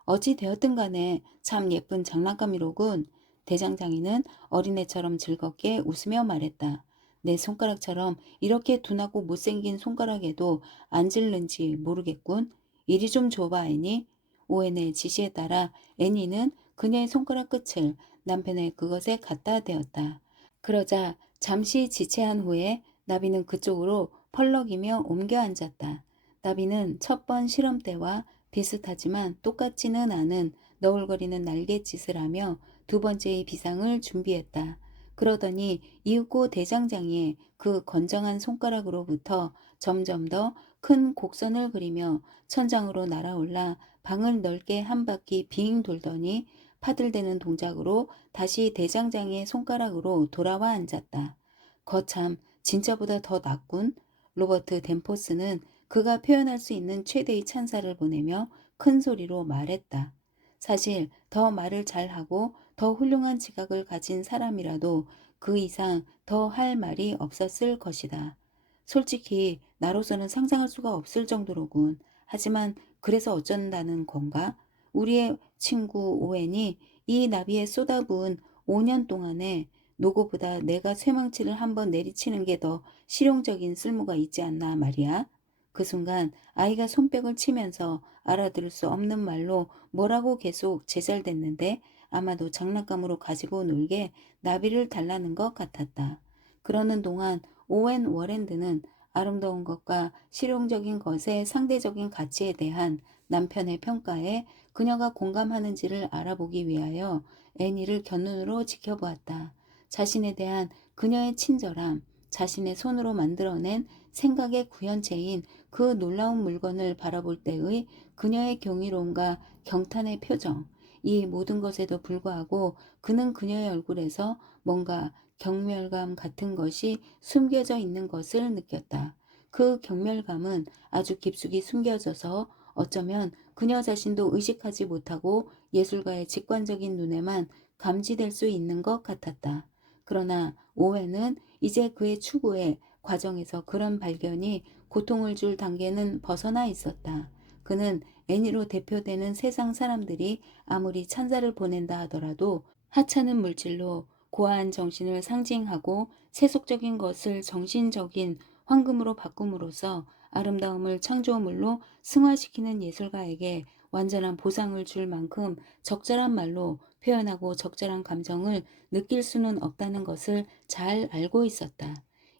어찌 되었든 간에 참 예쁜 장난감이로군. 대장장이는 어린애처럼 즐겁게 웃으며 말했다. 내 손가락처럼 이렇게 둔하고 못생긴 손가락에도 앉을는지 모르겠군. 이리 좀 줘봐, 애니. 오웬의 지시에 따라 애니는 그녀의 손가락 끝을 남편의 그것에 갖다 대었다. 그러자 잠시 지체한 후에 나비는 그쪽으로 펄럭이며 옮겨 앉았다. 나비는 첫 번 실험 때와 비슷하지만 똑같지는 않은 너울거리는 날갯짓을 하며 두 번째의 비상을 준비했다. 그러더니 이윽고 대장장이의 그 건장한 손가락으로부터 점점 더 큰 곡선을 그리며 천장으로 날아올라 방을 넓게 한 바퀴 빙 돌더니 파들대는 동작으로 다시 대장장이의 손가락으로 돌아와 앉았다. 거참 진짜보다 더 낫군. 로버트 댄포스는 그가 표현할 수 있는 최대의 찬사를 보내며 큰 소리로 말했다. 사실 더 말을 잘하고 더 훌륭한 지각을 가진 사람이라도 그 이상 더 할 말이 없었을 것이다. 솔직히 나로서는 상상할 수가 없을 정도로군. 하지만 그래서 어쩐다는 건가? 우리의 친구 오웬이 이 나비에 쏟아부은 5년 동안에 노고보다 내가 쇠망치를 한번 내리치는 게 더 실용적인 쓸모가 있지 않나 말이야. 그 순간 아이가 손뼉을 치면서 알아들을 수 없는 말로 뭐라고 계속 제잘댔는데 아마도 장난감으로 가지고 놀게 나비를 달라는 것 같았다. 그러는 동안 오웬 워랜드는 아름다운 것과 실용적인 것의 상대적인 가치에 대한 남편의 평가에 그녀가 공감하는지를 알아보기 위하여 애니를 곁눈으로 지켜보았다. 자신에 대한 그녀의 친절함, 자신의 손으로 만들어낸 생각의 구현체인 그 놀라운 물건을 바라볼 때의 그녀의 경이로움과 경탄의 표정, 이 모든 것에도 불구하고 그는 그녀의 얼굴에서 뭔가 경멸감 같은 것이 숨겨져 있는 것을 느꼈다. 그 경멸감은 아주 깊숙이 숨겨져서 어쩌면 그녀 자신도 의식하지 못하고 예술가의 직관적인 눈에만 감지될 수 있는 것 같았다. 그러나 오웬은 이제 그의 추구의 과정에서 그런 발견이 고통을 줄 단계는 벗어나 있었다. 그는 애니로 대표되는 세상 사람들이 아무리 찬사를 보낸다 하더라도 하찮은 물질로 고아한 정신을 상징하고 세속적인 것을 정신적인 황금으로 바꿈으로써 아름다움을 창조물로 승화시키는 예술가에게 완전한 보상을 줄 만큼 적절한 말로 표현하고 적절한 감정을 느낄 수는 없다는 것을 잘 알고 있었다.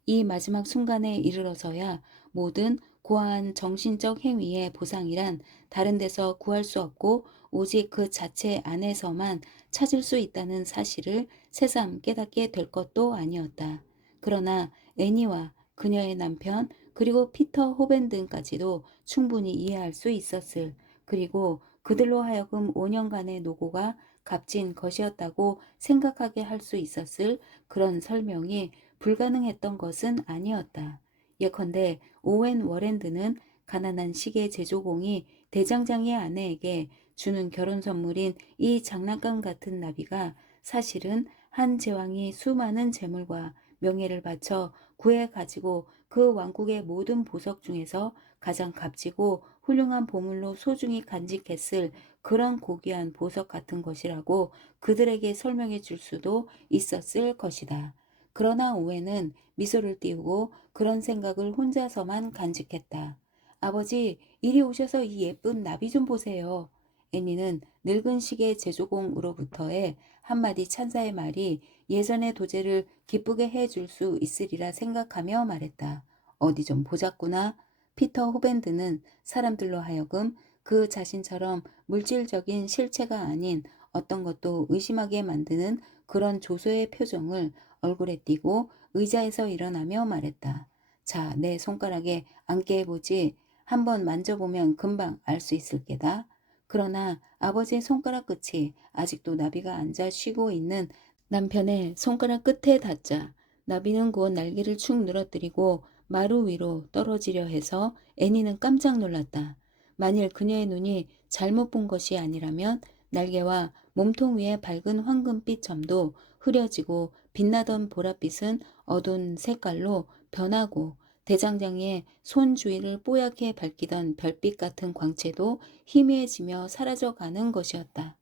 이 마지막 순간에 이르러서야 모든 고아한 정신적 행위의 보상이란 다른 데서 구할 수 없고 오직 그 자체 안에서만 찾을 수 있다는 사실을 새삼 깨닫게 될 것도 아니었다. 그러나 애니와 그녀의 남편 그리고 피터 호벤든까지도 충분히 이해할 수 있었을, 그리고 그들로 하여금 5년간의 노고가 값진 것이었다고 생각하게 할 수 있었을 그런 설명이 불가능했던 것은 아니었다. 예컨대 오웬 워렌드는 가난한 시계 제조공이 대장장이의 아내에게 주는 결혼 선물인 이 장난감 같은 나비가 사실은 한 제왕이 수많은 재물과 명예를 바쳐 구해 가지고 그 왕국의 모든 보석 중에서 가장 값지고 훌륭한 보물로 소중히 간직했을 그런 고귀한 보석 같은 것이라고 그들에게 설명해 줄 수도 있었을 것이다. 그러나 오웬은 미소를 띄우고 그런 생각을 혼자서만 간직했다. 아버지, 이리 오셔서 이 예쁜 나비 좀 보세요. 애니는 늙은 시계 제조공으로부터의 한마디 찬사의 말이 예전의 도제를 기쁘게 해줄 수 있으리라 생각하며 말했다. 어디 좀 보자꾸나. 피터 호벤드는 사람들로 하여금 그 자신처럼 물질적인 실체가 아닌 어떤 것도 의심하게 만드는 그런 조소의 표정을 얼굴에 띠고 의자에서 일어나며 말했다. 자, 내 손가락에 앉게 해보지. 한번 만져보면 금방 알 수 있을 게다. 그러나 아버지의 손가락 끝이 아직도 나비가 앉아 쉬고 있는 남편의 손가락 끝에 닿자 나비는 곧 날개를 축 늘어뜨리고 마루 위로 떨어지려 해서 애니는 깜짝 놀랐다. 만일 그녀의 눈이 잘못 본 것이 아니라면 날개와 몸통 위의 밝은 황금빛 점도 흐려지고 빛나던 보랏빛은 어두운 색깔로 변하고 대장장이의 손 주위를 뽀얗게 밝히던 별빛 같은 광채도 희미해지며 사라져가는 것이었다.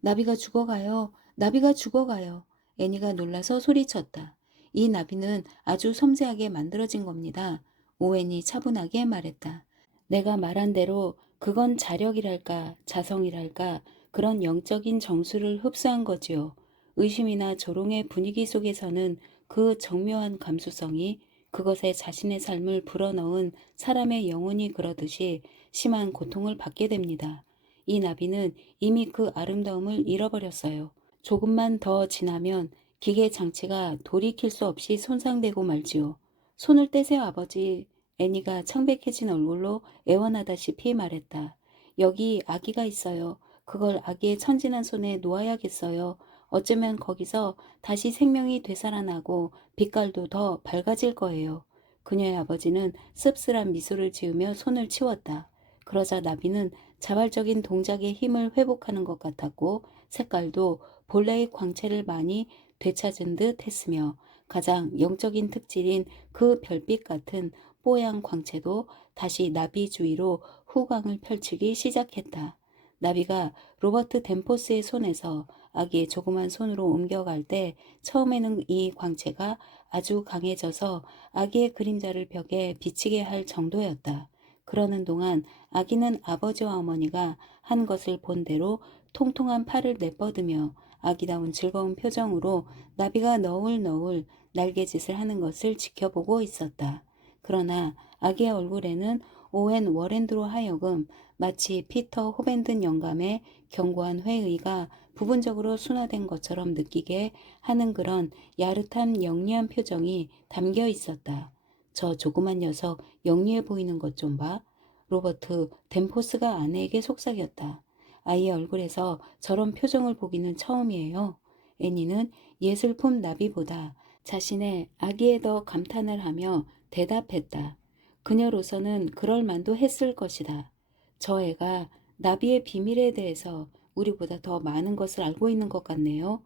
나비가 죽어가요. 나비가 죽어가요. 애니가 놀라서 소리쳤다. 이 나비는 아주 섬세하게 만들어진 겁니다. 오웬이 차분하게 말했다. 내가 말한 대로 그건 자력이랄까 자성이랄까 그런 영적인 정수를 흡수한 거지요. 의심이나 조롱의 분위기 속에서는 그 정묘한 감수성이 그것에 자신의 삶을 불어넣은 사람의 영혼이 그러듯이 심한 고통을 받게 됩니다. 이 나비는 이미 그 아름다움을 잃어버렸어요. 조금만 더 지나면 기계 장치가 돌이킬 수 없이 손상되고 말지요. 손을 떼세요, 아버지. 애니가 창백해진 얼굴로 애원하다시피 말했다. 여기 아기가 있어요. 그걸 아기의 천진한 손에 놓아야겠어요. 어쩌면 거기서 다시 생명이 되살아나고 빛깔도 더 밝아질 거예요. 그녀의 아버지는 씁쓸한 미소를 지으며 손을 치웠다. 그러자 나비는 자발적인 동작의 힘을 회복하는 것 같았고 색깔도 본래의 광채를 많이 되찾은 듯 했으며 가장 영적인 특질인 그 별빛 같은 뽀얀 광채도 다시 나비 주위로 후광을 펼치기 시작했다. 나비가 로버트 덴포스의 손에서 아기의 조그만 손으로 옮겨갈 때 처음에는 이 광채가 아주 강해져서 아기의 그림자를 벽에 비치게 할 정도였다. 그러는 동안 아기는 아버지와 어머니가 한 것을 본 대로 통통한 팔을 내뻗으며 아기다운 즐거운 표정으로 나비가 너울너울 날개짓을 하는 것을 지켜보고 있었다. 그러나 아기의 얼굴에는 오웬 워렌드로 하여금 마치 피터 호벤든 영감의 견고한 회의가 부분적으로 순화된 것처럼 느끼게 하는 그런 야릇한 영리한 표정이 담겨 있었다. 저 조그만 녀석 영리해 보이는 것 좀 봐. 로버트 덴포스가 아내에게 속삭였다. 아이의 얼굴에서 저런 표정을 보기는 처음이에요. 애니는 예술품 나비보다 자신의 아기에 더 감탄을 하며 대답했다. 그녀로서는 그럴 만도 했을 것이다. 저 애가 나비의 비밀에 대해서 우리보다 더 많은 것을 알고 있는 것 같네요.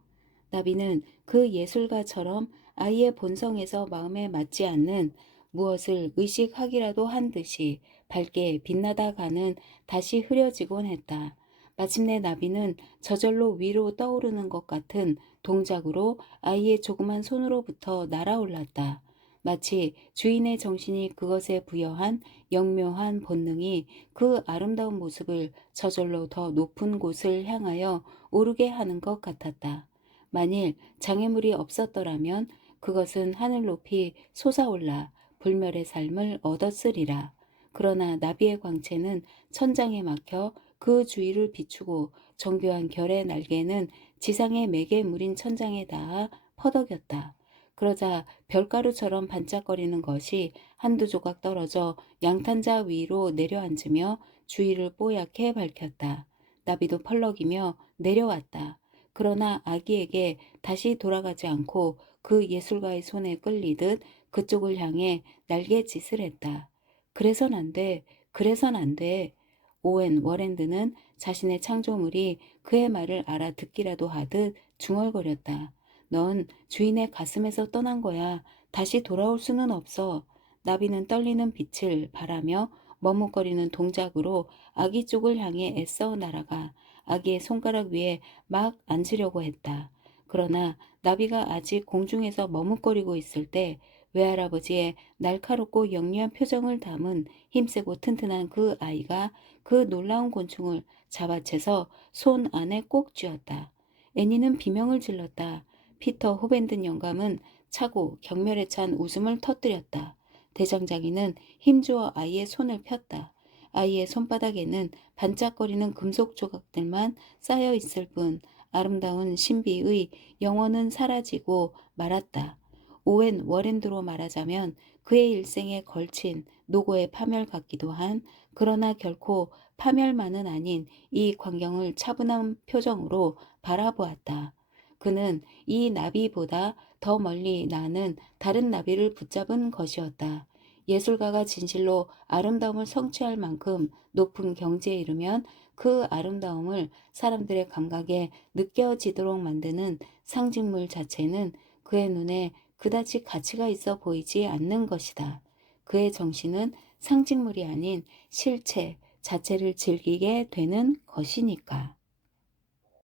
나비는 그 예술가처럼 아이의 본성에서 마음에 맞지 않는 무엇을 의식하기라도 한 듯이 밝게 빛나다 가는 다시 흐려지곤 했다. 마침내 나비는 저절로 위로 떠오르는 것 같은 동작으로 아이의 조그만 손으로부터 날아올랐다. 마치 주인의 정신이 그것에 부여한 영묘한 본능이 그 아름다운 모습을 저절로 더 높은 곳을 향하여 오르게 하는 것 같았다. 만일 장애물이 없었더라면 그것은 하늘 높이 솟아올라 불멸의 삶을 얻었으리라. 그러나 나비의 광채는 천장에 막혀 그 주위를 비추고 정교한 결의 날개는 지상의 매개물인 천장에 닿아 퍼덕였다. 그러자 별가루처럼 반짝거리는 것이 한두 조각 떨어져 양탄자 위로 내려앉으며 주위를 뽀얗게 밝혔다. 나비도 펄럭이며 내려왔다. 그러나 아기에게 다시 돌아가지 않고 그 예술가의 손에 끌리듯 그쪽을 향해 날갯짓을 했다. 그래선 안 돼. 그래선 안 돼. 오웬 워랜드는 자신의 창조물이 그의 말을 알아듣기라도 하듯 중얼거렸다. 넌 주인의 가슴에서 떠난 거야. 다시 돌아올 수는 없어. 나비는 떨리는 빛을 바라며 머뭇거리는 동작으로 아기 쪽을 향해 애써 날아가 아기의 손가락 위에 막 앉으려고 했다. 그러나 나비가 아직 공중에서 머뭇거리고 있을 때 외할아버지의 날카롭고 영리한 표정을 담은 힘세고 튼튼한 그 아이가 그 놀라운 곤충을 잡아채서 손 안에 꼭 쥐었다. 애니는 비명을 질렀다. 피터 호벤든 영감은 차고 경멸에 찬 웃음을 터뜨렸다. 대장장이는 힘주어 아이의 손을 폈다. 아이의 손바닥에는 반짝거리는 금속 조각들만 쌓여 있을 뿐 아름다운 신비의 영혼은 사라지고 말았다. 오웬 워렌드로 말하자면 그의 일생에 걸친 노고의 파멸 같기도 한 그러나 결코 파멸만은 아닌 이 광경을 차분한 표정으로 바라보았다. 그는 이 나비보다 더 멀리 나는 다른 나비를 붙잡은 것이었다. 예술가가 진실로 아름다움을 성취할 만큼 높은 경지에 이르면 그 아름다움을 사람들의 감각에 느껴지도록 만드는 상징물 자체는 그의 눈에 그다지 가치가 있어 보이지 않는 것이다. 그의 정신은 상징물이 아닌 실체 자체를 즐기게 되는 것이니까.